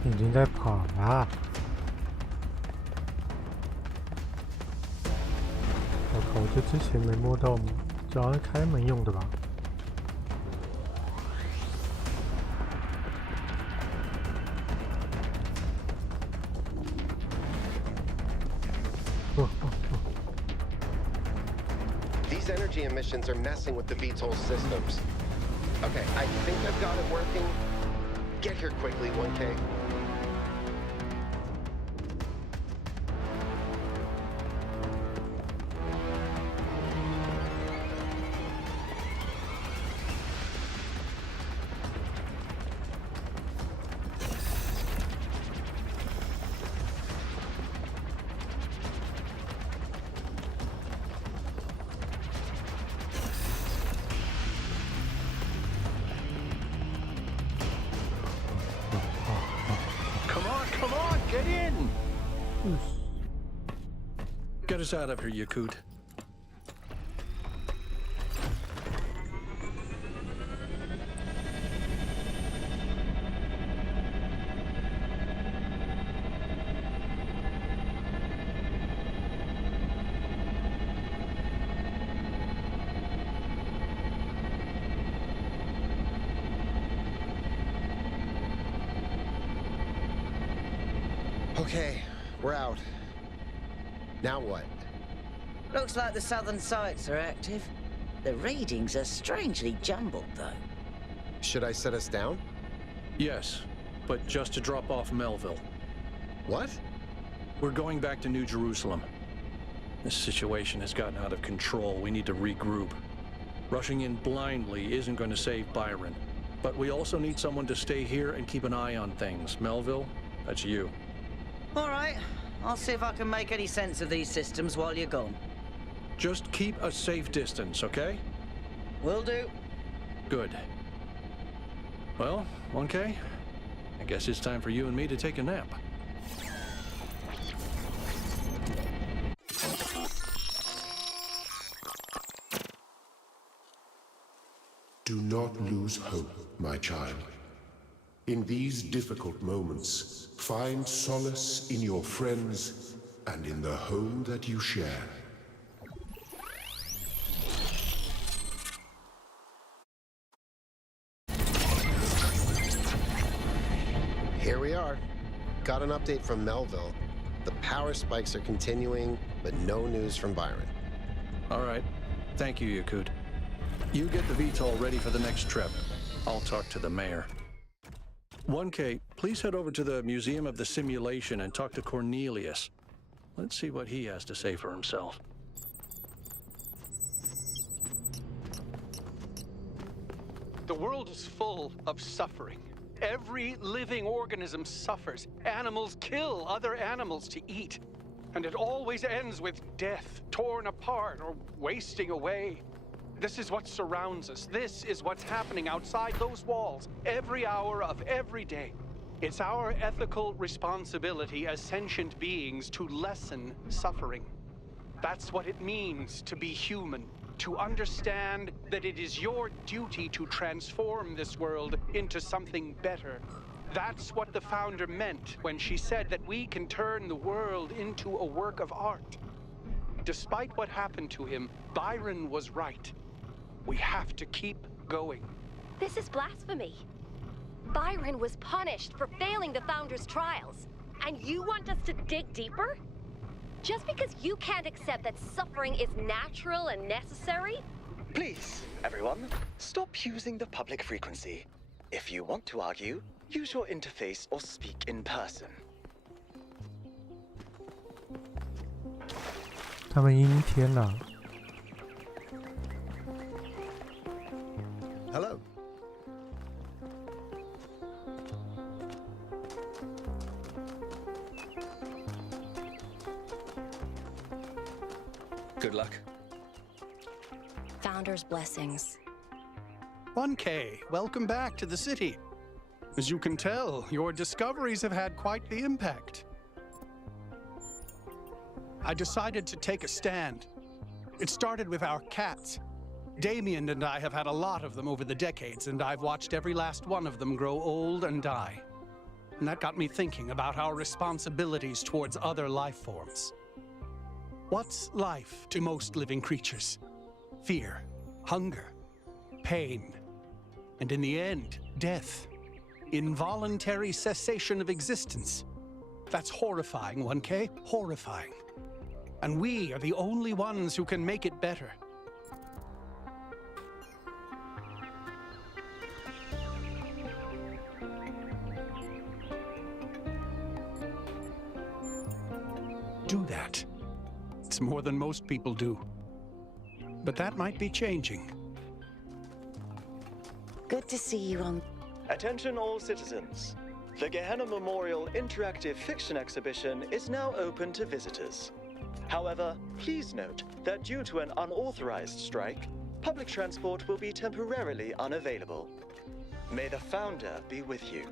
已经在跑啦！我靠，这之前没摸到吗？这好像开门用的吧？These energy emissions are messing with the VTOL systems. Okay, I think I've got it working. Get here quickly, 1K. Get in! Get us out of here, Yakut. Okay, we're out. Now what? Looks like the southern sites are active. The readings are strangely jumbled, though. Should I set us down? Yes, but just to drop off Melville. What? We're going back to New Jerusalem. This situation has gotten out of control. We need to regroup. Rushing in blindly isn't going to save Byron. But we also need someone to stay here and keep an eye on things. Melville, that's you. All right. I'll see if I can make any sense of these systems while you're gone. Just keep a safe distance, okay? Will do. Good. Well, 1K, I guess it's time for you and me to take a nap. Do not lose hope, my child. In these difficult moments, find solace in your friends and in the home that you share. Here we are. Got an update from Melville. The power spikes are continuing, but no news from Byron. All right. Thank you, Yakut. You get the VTOL ready for the next trip. I'll talk to the mayor. 1K, please head over to the Museum of the Simulation and talk to Cornelius. Let's see what he has to say for himself. The world is full of suffering. Every living organism suffers. Animals kill other animals to eat. And it always ends with death, torn apart or wasting away. This is what surrounds us. This is what's happening outside those walls, every hour of every day. It's our ethical responsibility as sentient beings to lessen suffering. That's what it means to be human. To understand that it is your duty to transform this world into something better. That's what the founder meant when she said that we can turn the world into a work of art. Despite what happened to him, Byron was right. We have to keep going. This is blasphemy. Byron was punished for failing the Founder's trials. And you want us to dig deeper? Just because you can't accept that suffering is natural and necessary? Please, everyone, stop using the public frequency. If you want to argue, use your interface or speak in person. 他们阴天了。Hello. Good luck. Founder's blessings. 1K, welcome back to the city. As you can tell, your discoveries have had quite the impact. I decided to take a stand. It started with our cats. Damien and I have had a lot of them over the decades, and I've watched every last one of them grow old and die. And that got me thinking about our responsibilities towards other life forms. What's life to most living creatures? Fear, hunger, pain, and in the end, death. Involuntary cessation of existence. That's horrifying, 1K, horrifying. And we are the only ones who can make it better. Do that. It's more than most people do. But that might be changing. Good to see you on. Attention all citizens. The Gehenna Memorial Interactive Fiction Exhibition is now open to visitors. However, please note that due to an unauthorized strike, public transport will be temporarily unavailable. May the Founder be with you.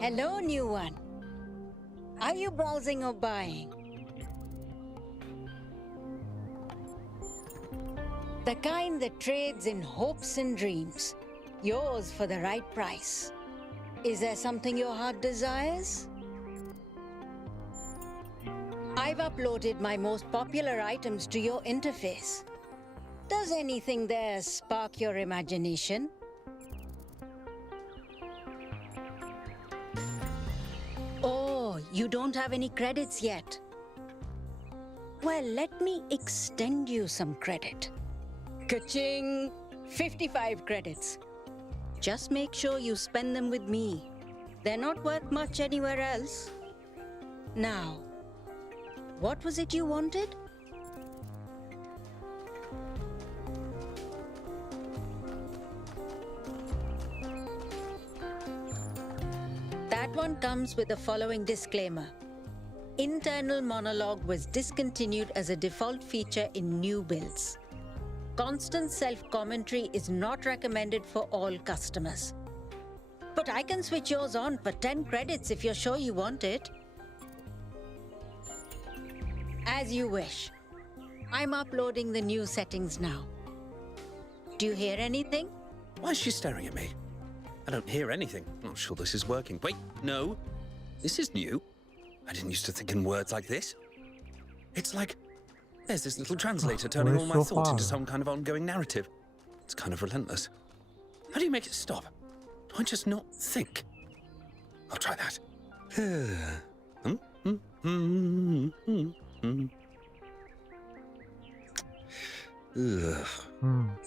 Hello, new one. Are you browsing or buying? The kind that trades in hopes and dreams. Yours for the right price. Is there something your heart desires? I've uploaded my most popular items to your interface. Does anything there spark your imagination? You don't have any credits yet. Well, let me extend you some credit. Ka-ching! 55 credits. Just make sure you spend them with me. They're not worth much anywhere else. Now, what was it you wanted? That one comes with the following disclaimer. Internal monologue was discontinued as a default feature in new builds. Constant self-commentary is not recommended for all customers. But I can switch yours on for 10 credits if you're sure you want it. As you wish. I'm uploading the new settings now. Do you hear anything? Why is she staring at me? I don't hear anything. I'm not sure this is working. Wait, no. This is new. I didn't used to think in words like this. It's like there's this little translator turning all my thoughts into some kind of ongoing narrative. It's kind of relentless. How do you make it stop? Do I just not think? I'll try that.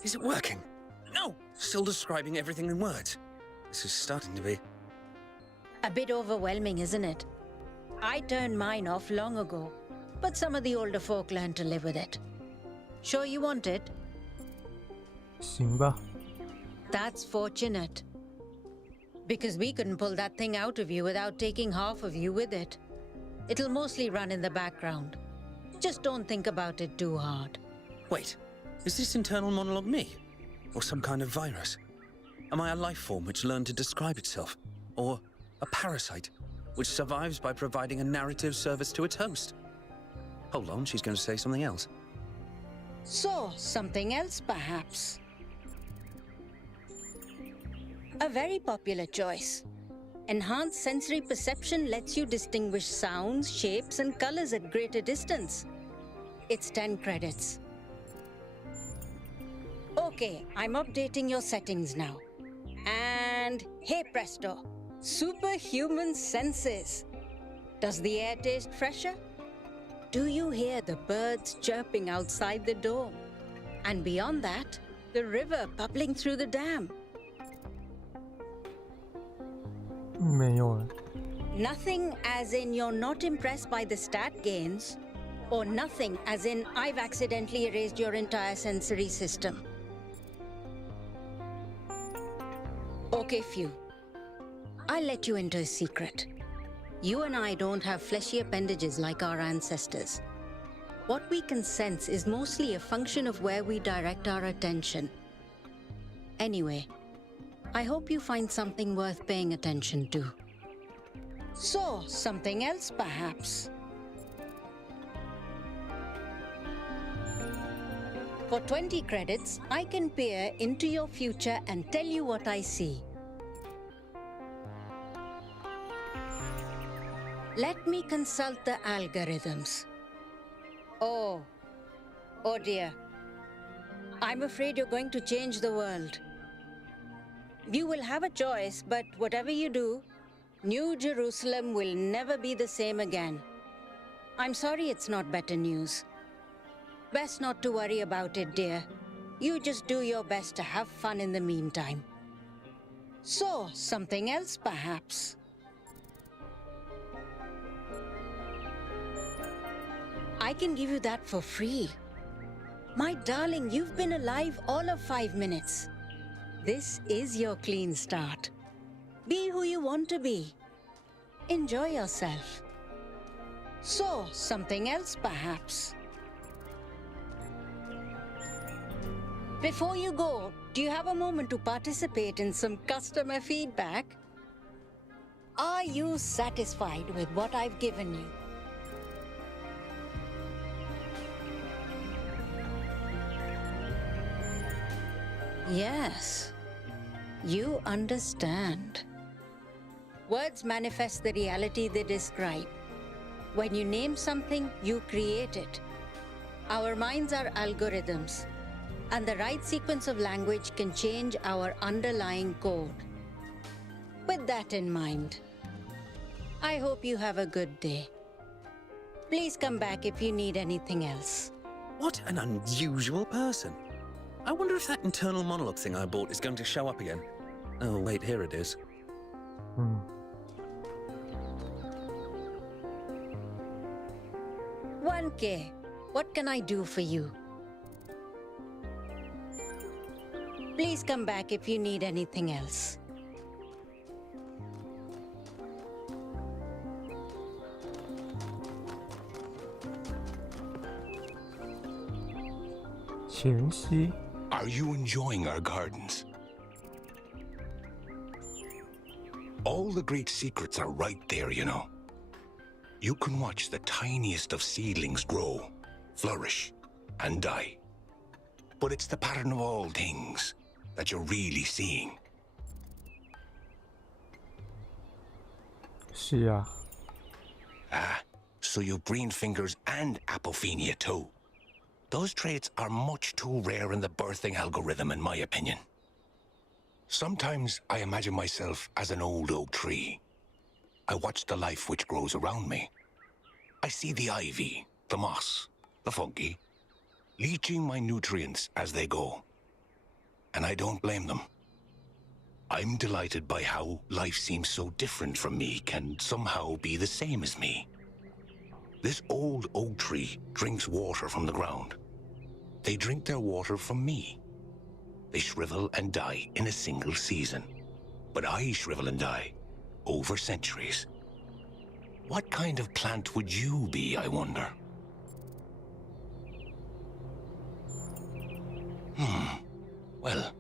Is it working? No! Still describing everything in words. This is starting to be... A bit overwhelming, isn't it? I turned mine off long ago, but some of the older folk learned to live with it. Sure you want it? 行吧。 That's fortunate. Because we couldn't pull that thing out of you without taking half of you with it. It'll mostly run in the background. Just don't think about it too hard. Wait, is this internal monologue me? Or some kind of virus? Am I a life form which learned to describe itself? Or a parasite which survives by providing a narrative service to its host? Hold on, she's going to say something else. So, something else perhaps. A very popular choice. Enhanced sensory perception lets you distinguish sounds, shapes, and colors at greater distance. It's 10 credits. Okay, I'm updating your settings now. And hey presto, superhuman senses. Does the air taste fresher? Do you hear the birds chirping outside the door? And beyond that, the river bubbling through the dam. 没有了。 Nothing as in you're not impressed by the stat gains, or nothing as in I've accidentally erased your entire sensory system. Okay, Few. I'll let you into a secret. You and I don't have fleshy appendages like our ancestors. What we can sense is mostly a function of where we direct our attention. Anyway, I hope you find something worth paying attention to. So, something else perhaps. For 20 credits, I can peer into your future and tell you what I see. Let me consult the algorithms. Oh dear. I'm afraid you're going to change the world. You will have a choice, but whatever you do, New Jerusalem will never be the same again. I'm sorry it's not better news. Best not to worry about it, dear. You just do your best to have fun in the meantime. So, something else perhaps. I can give you that for free. My darling, you've been alive all of 5 minutes. This is your clean start. Be who you want to be. Enjoy yourself. So, something else perhaps. Before you go, do you have a moment to participate in some customer feedback? Are you satisfied with what I've given you? Yes, you understand. Words manifest the reality they describe. When you name something, you create it. Our minds are algorithms, and the right sequence of language can change our underlying code. With that in mind, I hope you have a good day. Please come back if you need anything else. What an unusual person. I wonder if that internal monologue thing I bought is going to show up again. Oh, wait, here it is. 1K, what can I do for you? Please come back if you need anything else. Are you enjoying our gardens? All the great secrets are right there, you know. You can watch the tiniest of seedlings grow, flourish, and die. But it's the pattern of all things that you're really seeing. 是啊。 Ah, so you've green fingers and apophenia too. Those traits are much too rare in the birthing algorithm, in my opinion. Sometimes I imagine myself as an old oak tree. I watch the life which grows around me. I see the ivy, the moss, the fungi, leaching my nutrients as they go. And I don't blame them. I'm delighted by how life seems so different from me can somehow be the same as me. This old oak tree drinks water from the ground. They drink their water from me. They shrivel and die in a single season. But I shrivel and die over centuries. What kind of plant would you be, I wonder? Well,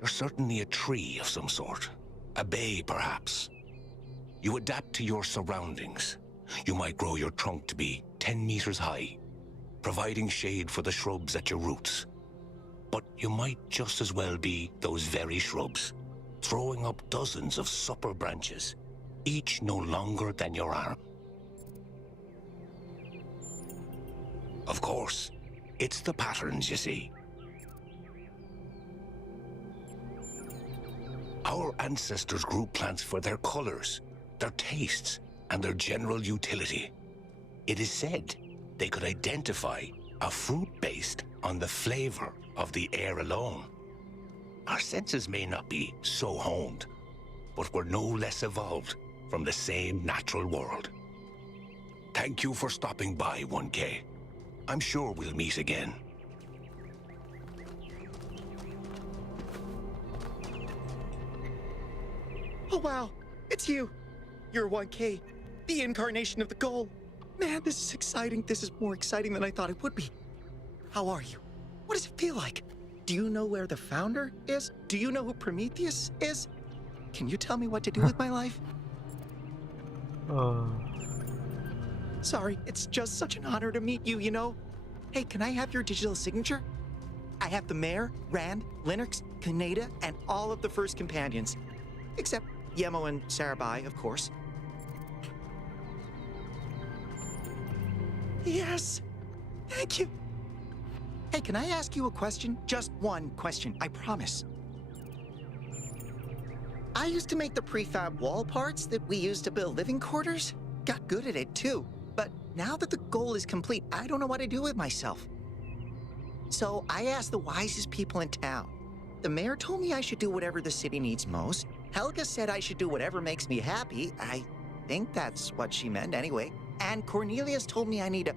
you're certainly a tree of some sort. A bay, perhaps. You adapt to your surroundings. You might grow your trunk to be 10 meters high, providing shade for the shrubs at your roots. But you might just as well be those very shrubs, throwing up dozens of supper branches, each no longer than your arm. Of course, it's the patterns, you see. Our ancestors grew plants for their colors, their tastes, and their general utility. It is said they could identify a fruit based on the flavor of the air alone. Our senses may not be so honed, but we're no less evolved from the same natural world. Thank you for stopping by, 1K. I'm sure we'll meet again. Oh wow, it's you. You're 1K, the incarnation of the goal. Man, this is exciting. This is more exciting than I thought it would be. How are you? What does it feel like? Do you know where the founder is? Do you know who Prometheus is? Can you tell me what to do with my life? Sorry, it's just such an honor to meet you, you know? Hey, can I have your digital signature? I have the Mayor, Rand, Linux, Kaneda, and all of the first companions. Except Yemo and Sarabai, of course. Yes! Thank you! Hey, can I ask you a question? Just one question, I promise. I used to make the prefab wall parts that we used to build living quarters. Got good at it, too. But now that the goal is complete, I don't know what to do with myself. So I asked the wisest people in town. The mayor told me I should do whatever the city needs most. Helga said I should do whatever makes me happy. I think that's what she meant anyway. And Cornelius told me I need to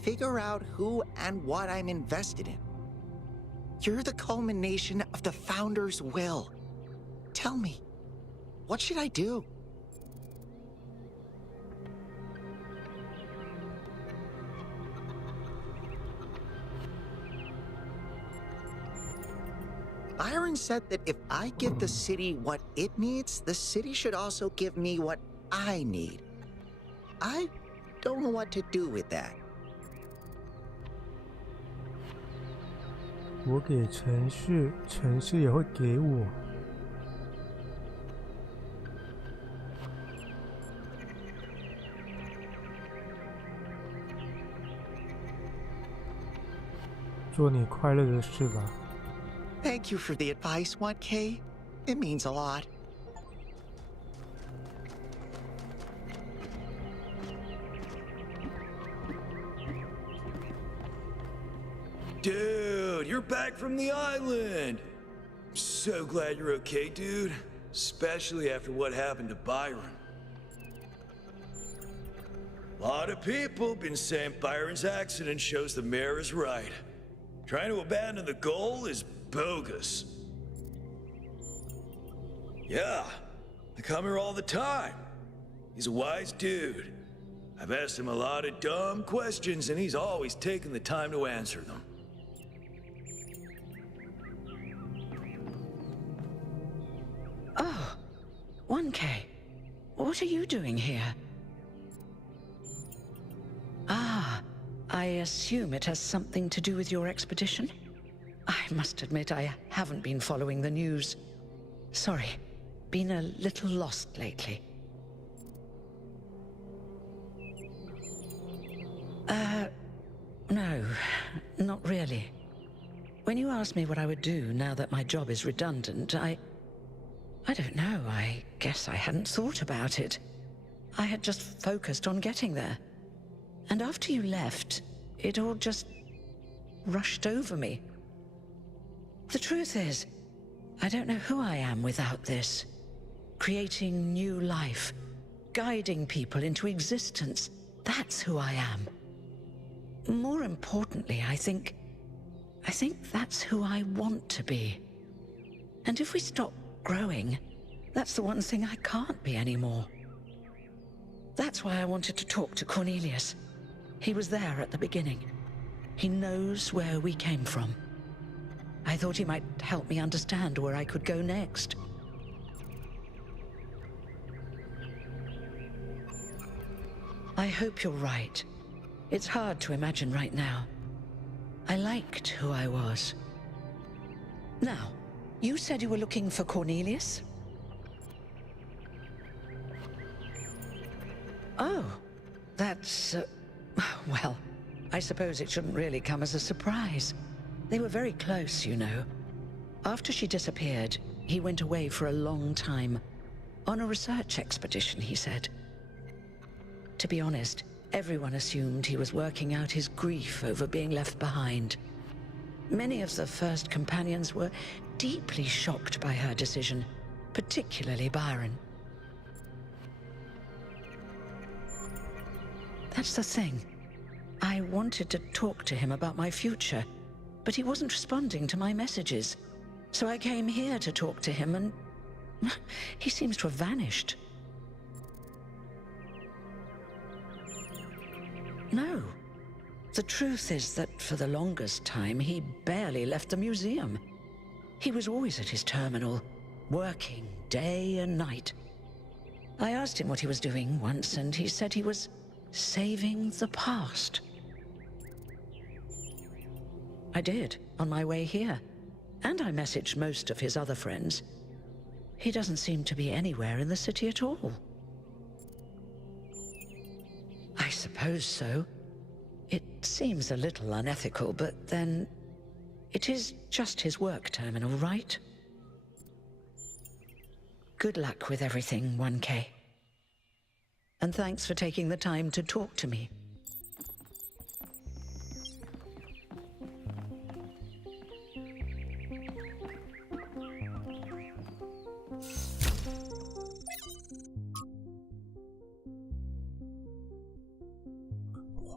figure out who and what I'm invested in. You're the culmination of the founder's will. Tell me, what should I do? Byron said that if I give the city what it needs, the city should also give me what I need. I don't know what to do with that. 我给城市，城市也会给我。做你快乐的事吧。 Thank you for the advice, 1K. It means a lot. Dude, you're back from the island! I'm so glad you're okay, dude. Especially after what happened to Byron. A lot of people been saying Byron's accident shows the mayor is right. Trying to abandon the goal is bogus. Yeah, I come here all the time. He's a wise dude. I've asked him a lot of dumb questions, and he's always taken the time to answer them. Oh, 1K. What are you doing here? Ah, I assume it has something to do with your expedition? I must admit I haven't been following the news. Sorry, been a little lost lately. No, not really. When you asked me what I would do now that my job is redundant, I don't know, I guess I hadn't thought about it. I had just focused on getting there. And after you left, it all just rushed over me. The truth is, I don't know who I am without this. Creating new life, guiding people into existence, that's who I am. More importantly, I think that's who I want to be. And if we stop growing, that's the one thing I can't be anymore. That's why I wanted to talk to Cornelius. He was there at the beginning. He knows where we came from. I thought he might help me understand where I could go next. I hope you're right. It's hard to imagine right now. I liked who I was. Now, you said you were looking for Cornelius? Oh, that's... well, I suppose it shouldn't really come as a surprise. They were very close, you know. After she disappeared, he went away for a long time. On a research expedition, he said. To be honest, everyone assumed he was working out his grief over being left behind. Many of the first companions were deeply shocked by her decision, particularly Byron. That's the thing. I wanted to talk to him about my future, but he wasn't responding to my messages. So I came here to talk to him, and he seems to have vanished. No. The truth is that for the longest time, he barely left the museum. He was always at his terminal, working day and night. I asked him what he was doing once, and he said he was saving the past. I did, on my way here, and I messaged most of his other friends. He doesn't seem to be anywhere in the city at all. I suppose so. It seems a little unethical, but then it is just his work terminal, right? Good luck with everything, 1K. And thanks for taking the time to talk to me.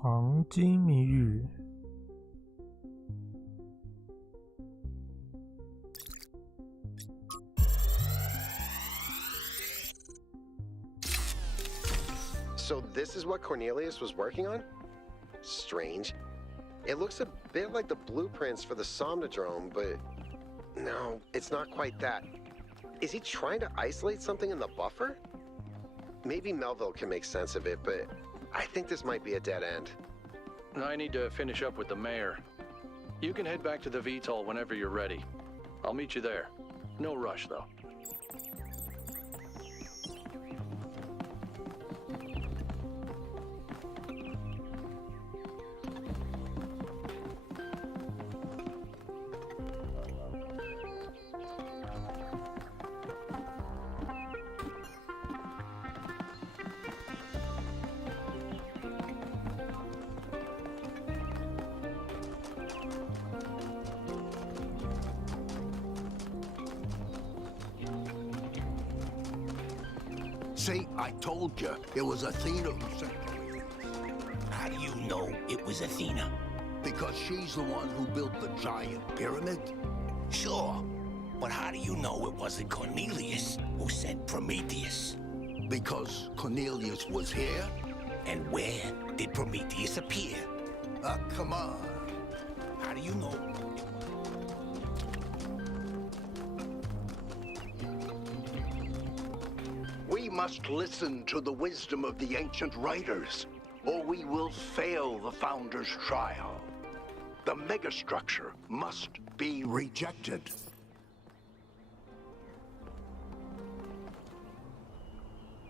黄金谜语。So this is what Cornelius was working on? Strange. It looks a bit like the blueprints for the Somnodrome, but no, it's not quite that. Is he trying to isolate something in the buffer? Maybe Melville can make sense of it, but I think this might be a dead end. I need to finish up with the mayor. You can head back to the VTOL whenever you're ready. I'll meet you there. No rush, though. See, I told you, it was Athena who sent her. How do you know it was Athena? Because she's the one who built the giant pyramid. Sure, but how do you know it wasn't Cornelius who sent Prometheus? Because Cornelius was here. And where did Prometheus appear? Come on. How do you know? We must listen to the wisdom of the ancient writers, or we will fail the Founder's trial. The megastructure must be rejected.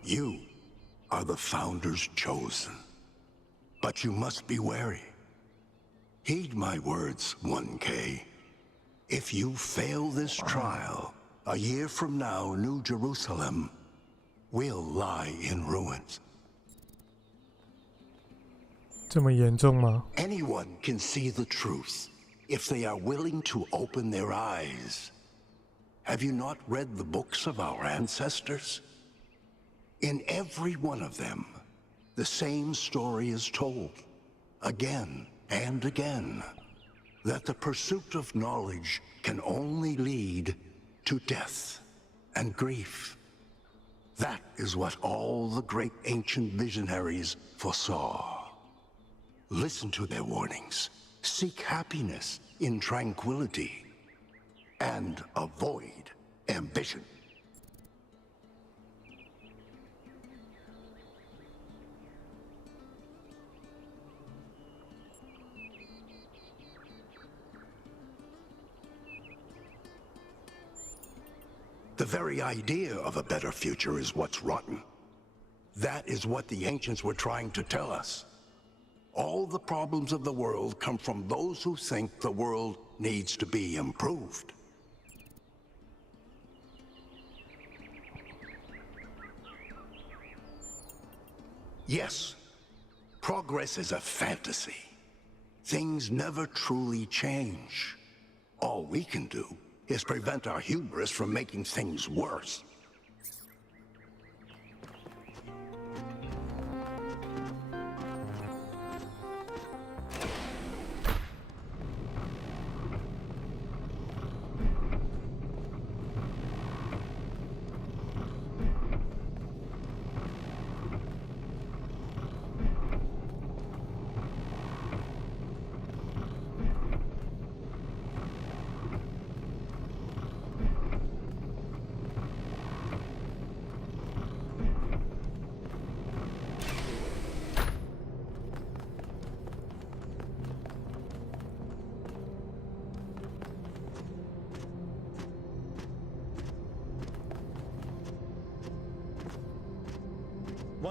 You are the Founder's chosen, but you must be wary. Heed my words, 1K. If you fail this trial, a year from now, New Jerusalem will lie in ruins. 这么严重吗？ Anyone can see the truth if they are willing to open their eyes. Have you not read the books of our ancestors? In every one of them, the same story is told, again and again, that the pursuit of knowledge can only lead to death and grief. That is what all the great ancient visionaries foresaw. Listen to their warnings. Seek happiness in tranquility. And avoid ambition. The very idea of a better future is what's rotten. That is what the ancients were trying to tell us. All the problems of the world come from those who think the world needs to be improved. Yes, progress is a fantasy. Things never truly change. All we can do is prevent our hubris from making things worse.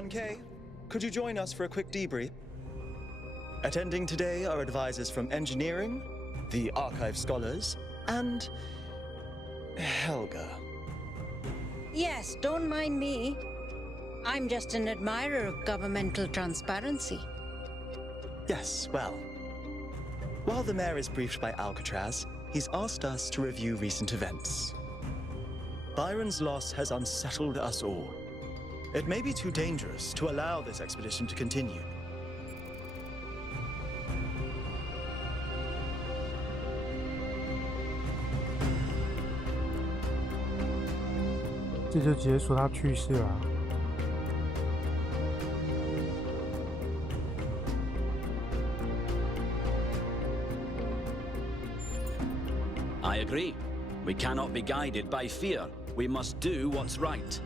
K, could you join us for a quick debrief? Attending today are advisors from engineering, the archive scholars, and Helga. Yes, don't mind me. I'm just an admirer of governmental transparency. Yes, well, while the mayor is briefed by Alcatraz, he's asked us to review recent events. Byron's loss has unsettled us all. It may be too dangerous to allow this expedition to continue.这就结束他去世了。I agree. We cannot be guided by fear. We must do what's right.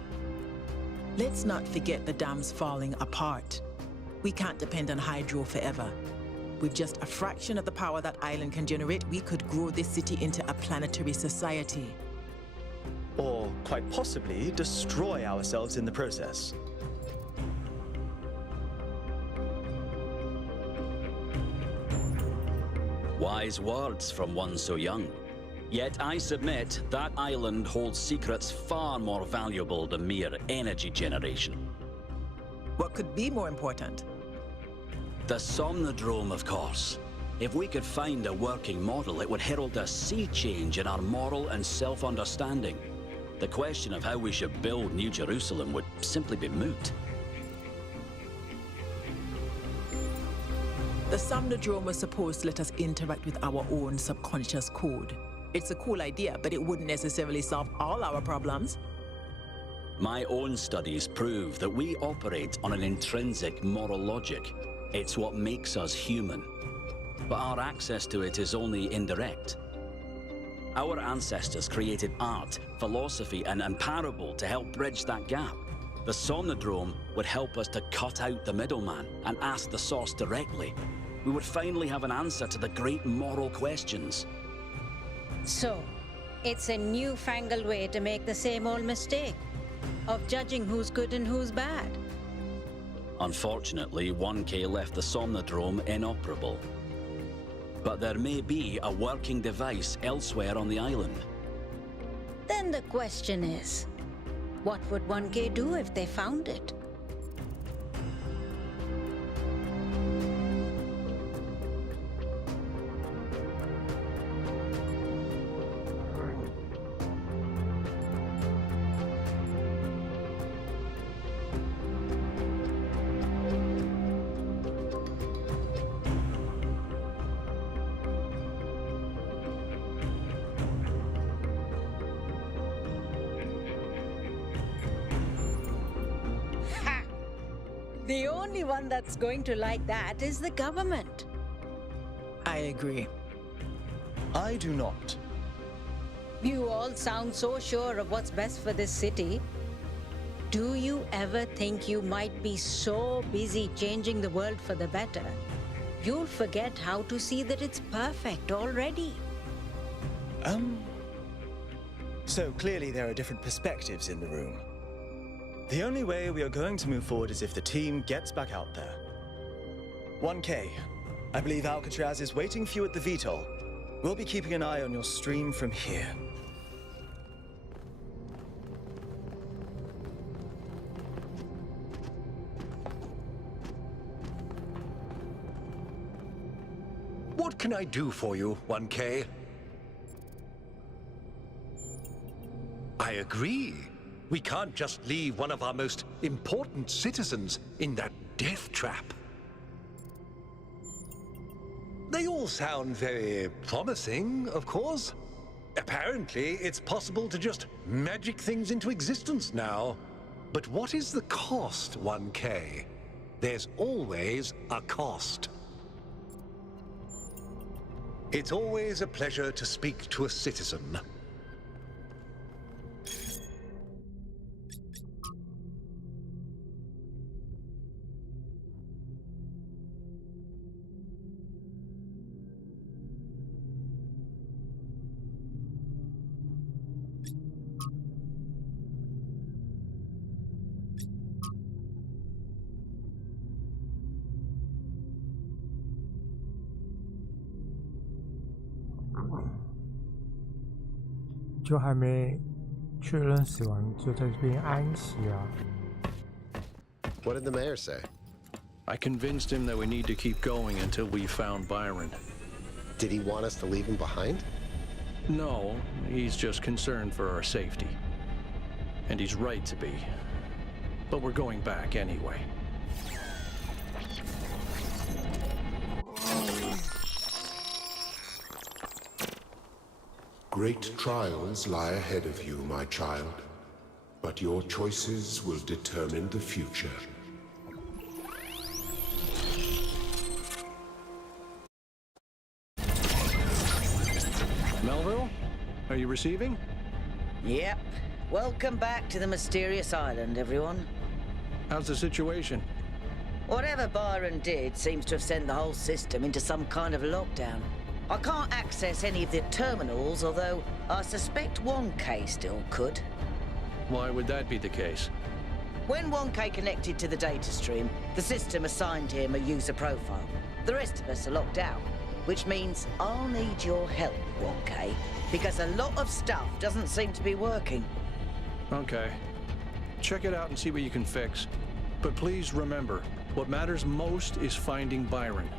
Let's not forget the dam's falling apart. We can't depend on hydro forever. With just a fraction of the power that island can generate, we could grow this city into a planetary society. Or, quite possibly, destroy ourselves in the process. Wise words from one so young. Yet I submit that island holds secrets far more valuable than mere energy generation. What could be more important? The Somnodrome, of course. If we could find a working model, it would herald a sea change in our moral and self-understanding. the question of how we should build New Jerusalem would simply be moot. The Somnodrome was supposed to let us interact with our own subconscious code. It's a cool idea, but it wouldn't necessarily solve all our problems. My own studies prove that we operate on an intrinsic moral logic. It's what makes us human. But our access to it is only indirect. Our ancestors created art, philosophy, and parable to help bridge that gap. The Somnodrome would help us to cut out the middleman and ask the source directly. We would finally have an answer to the great moral questions. So, it's a newfangled way to make the same old mistake of judging who's good and who's bad. Unfortunately, 1K left the Somnodrome inoperable. But there may be a working device elsewhere on the island. Then the question is, what would 1K do if they found it? The only one that's going to like that is the government. I agree. I do not. You all sound so sure of what's best for this city. Do you ever think you might be so busy changing the world for the better, you'll forget how to see that it's perfect already? So clearly there are different perspectives in the room. The only way we are going to move forward is if the team gets back out there. 1K, I believe Alcatraz is waiting for you at the VTOL. We'll be keeping an eye on your stream from here. What can I do for you, 1K? I agree. We can't just leave one of our most important citizens in that death trap. They all sound very promising, of course. Apparently, it's possible to just magic things into existence now. But what is the cost, 1K? There's always a cost. It's always a pleasure to speak to a citizen.就还没确认死亡，就在这边安息啊。What did the mayor say? I convinced him that we need to keep going until we found Byron. Did he want us to leave him behind? No, he's just concerned for our safety. And he's right to be. But we're going back anyway. Great trials lie ahead of you, my child. But your choices will determine the future. Melville, are you receiving? Yep. Welcome back to the mysterious island, everyone. How's the situation? Whatever Byron did seems to have sent the whole system into some kind of lockdown. I can't access any of the terminals, although I suspect 1K still could. Why would that be the case? When 1K connected to the data stream, the system assigned him a user profile. The rest of us are locked out, which means I'll need your help, 1K, because a lot of stuff doesn't seem to be working. Okay. Check it out and see what you can fix. But please remember, what matters most is finding Byron.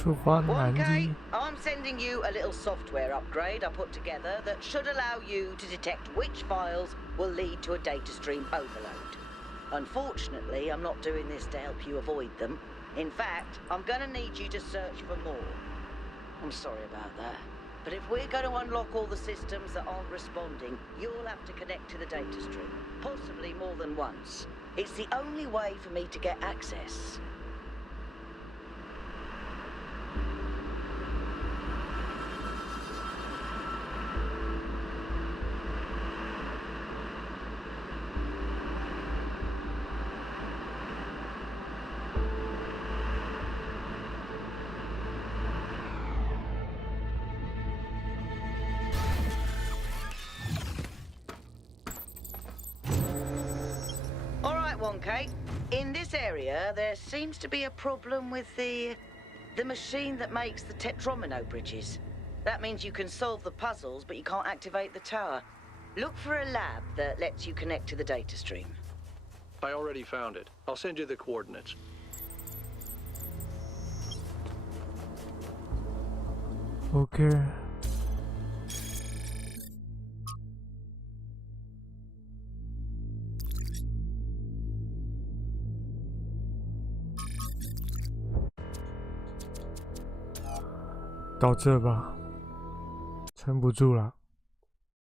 触发难 1K, 题。 I'm sending you a little software upgrade I put together that should allow you to detect which files will lead to a data stream overload. Unfortunately, I'm not doing this to help you avoid them. In fact, I'm going to need you to search for more. I'm sorry about that. But if we're going to unlock all the systems that aren't responding, you'll have to connect to the data stream. Possibly more than once. It's the only way for me to get access. Alright, 1K. In this area, there seems to be a problem with the machine that makes the tetromino bridges. That means you can solve the puzzles, but you can't activate the tower. Look for a lab that lets you connect to the data stream. I already found it. I'll send you the coordinates. OK。到这吧，撑不住了，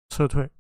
撤退。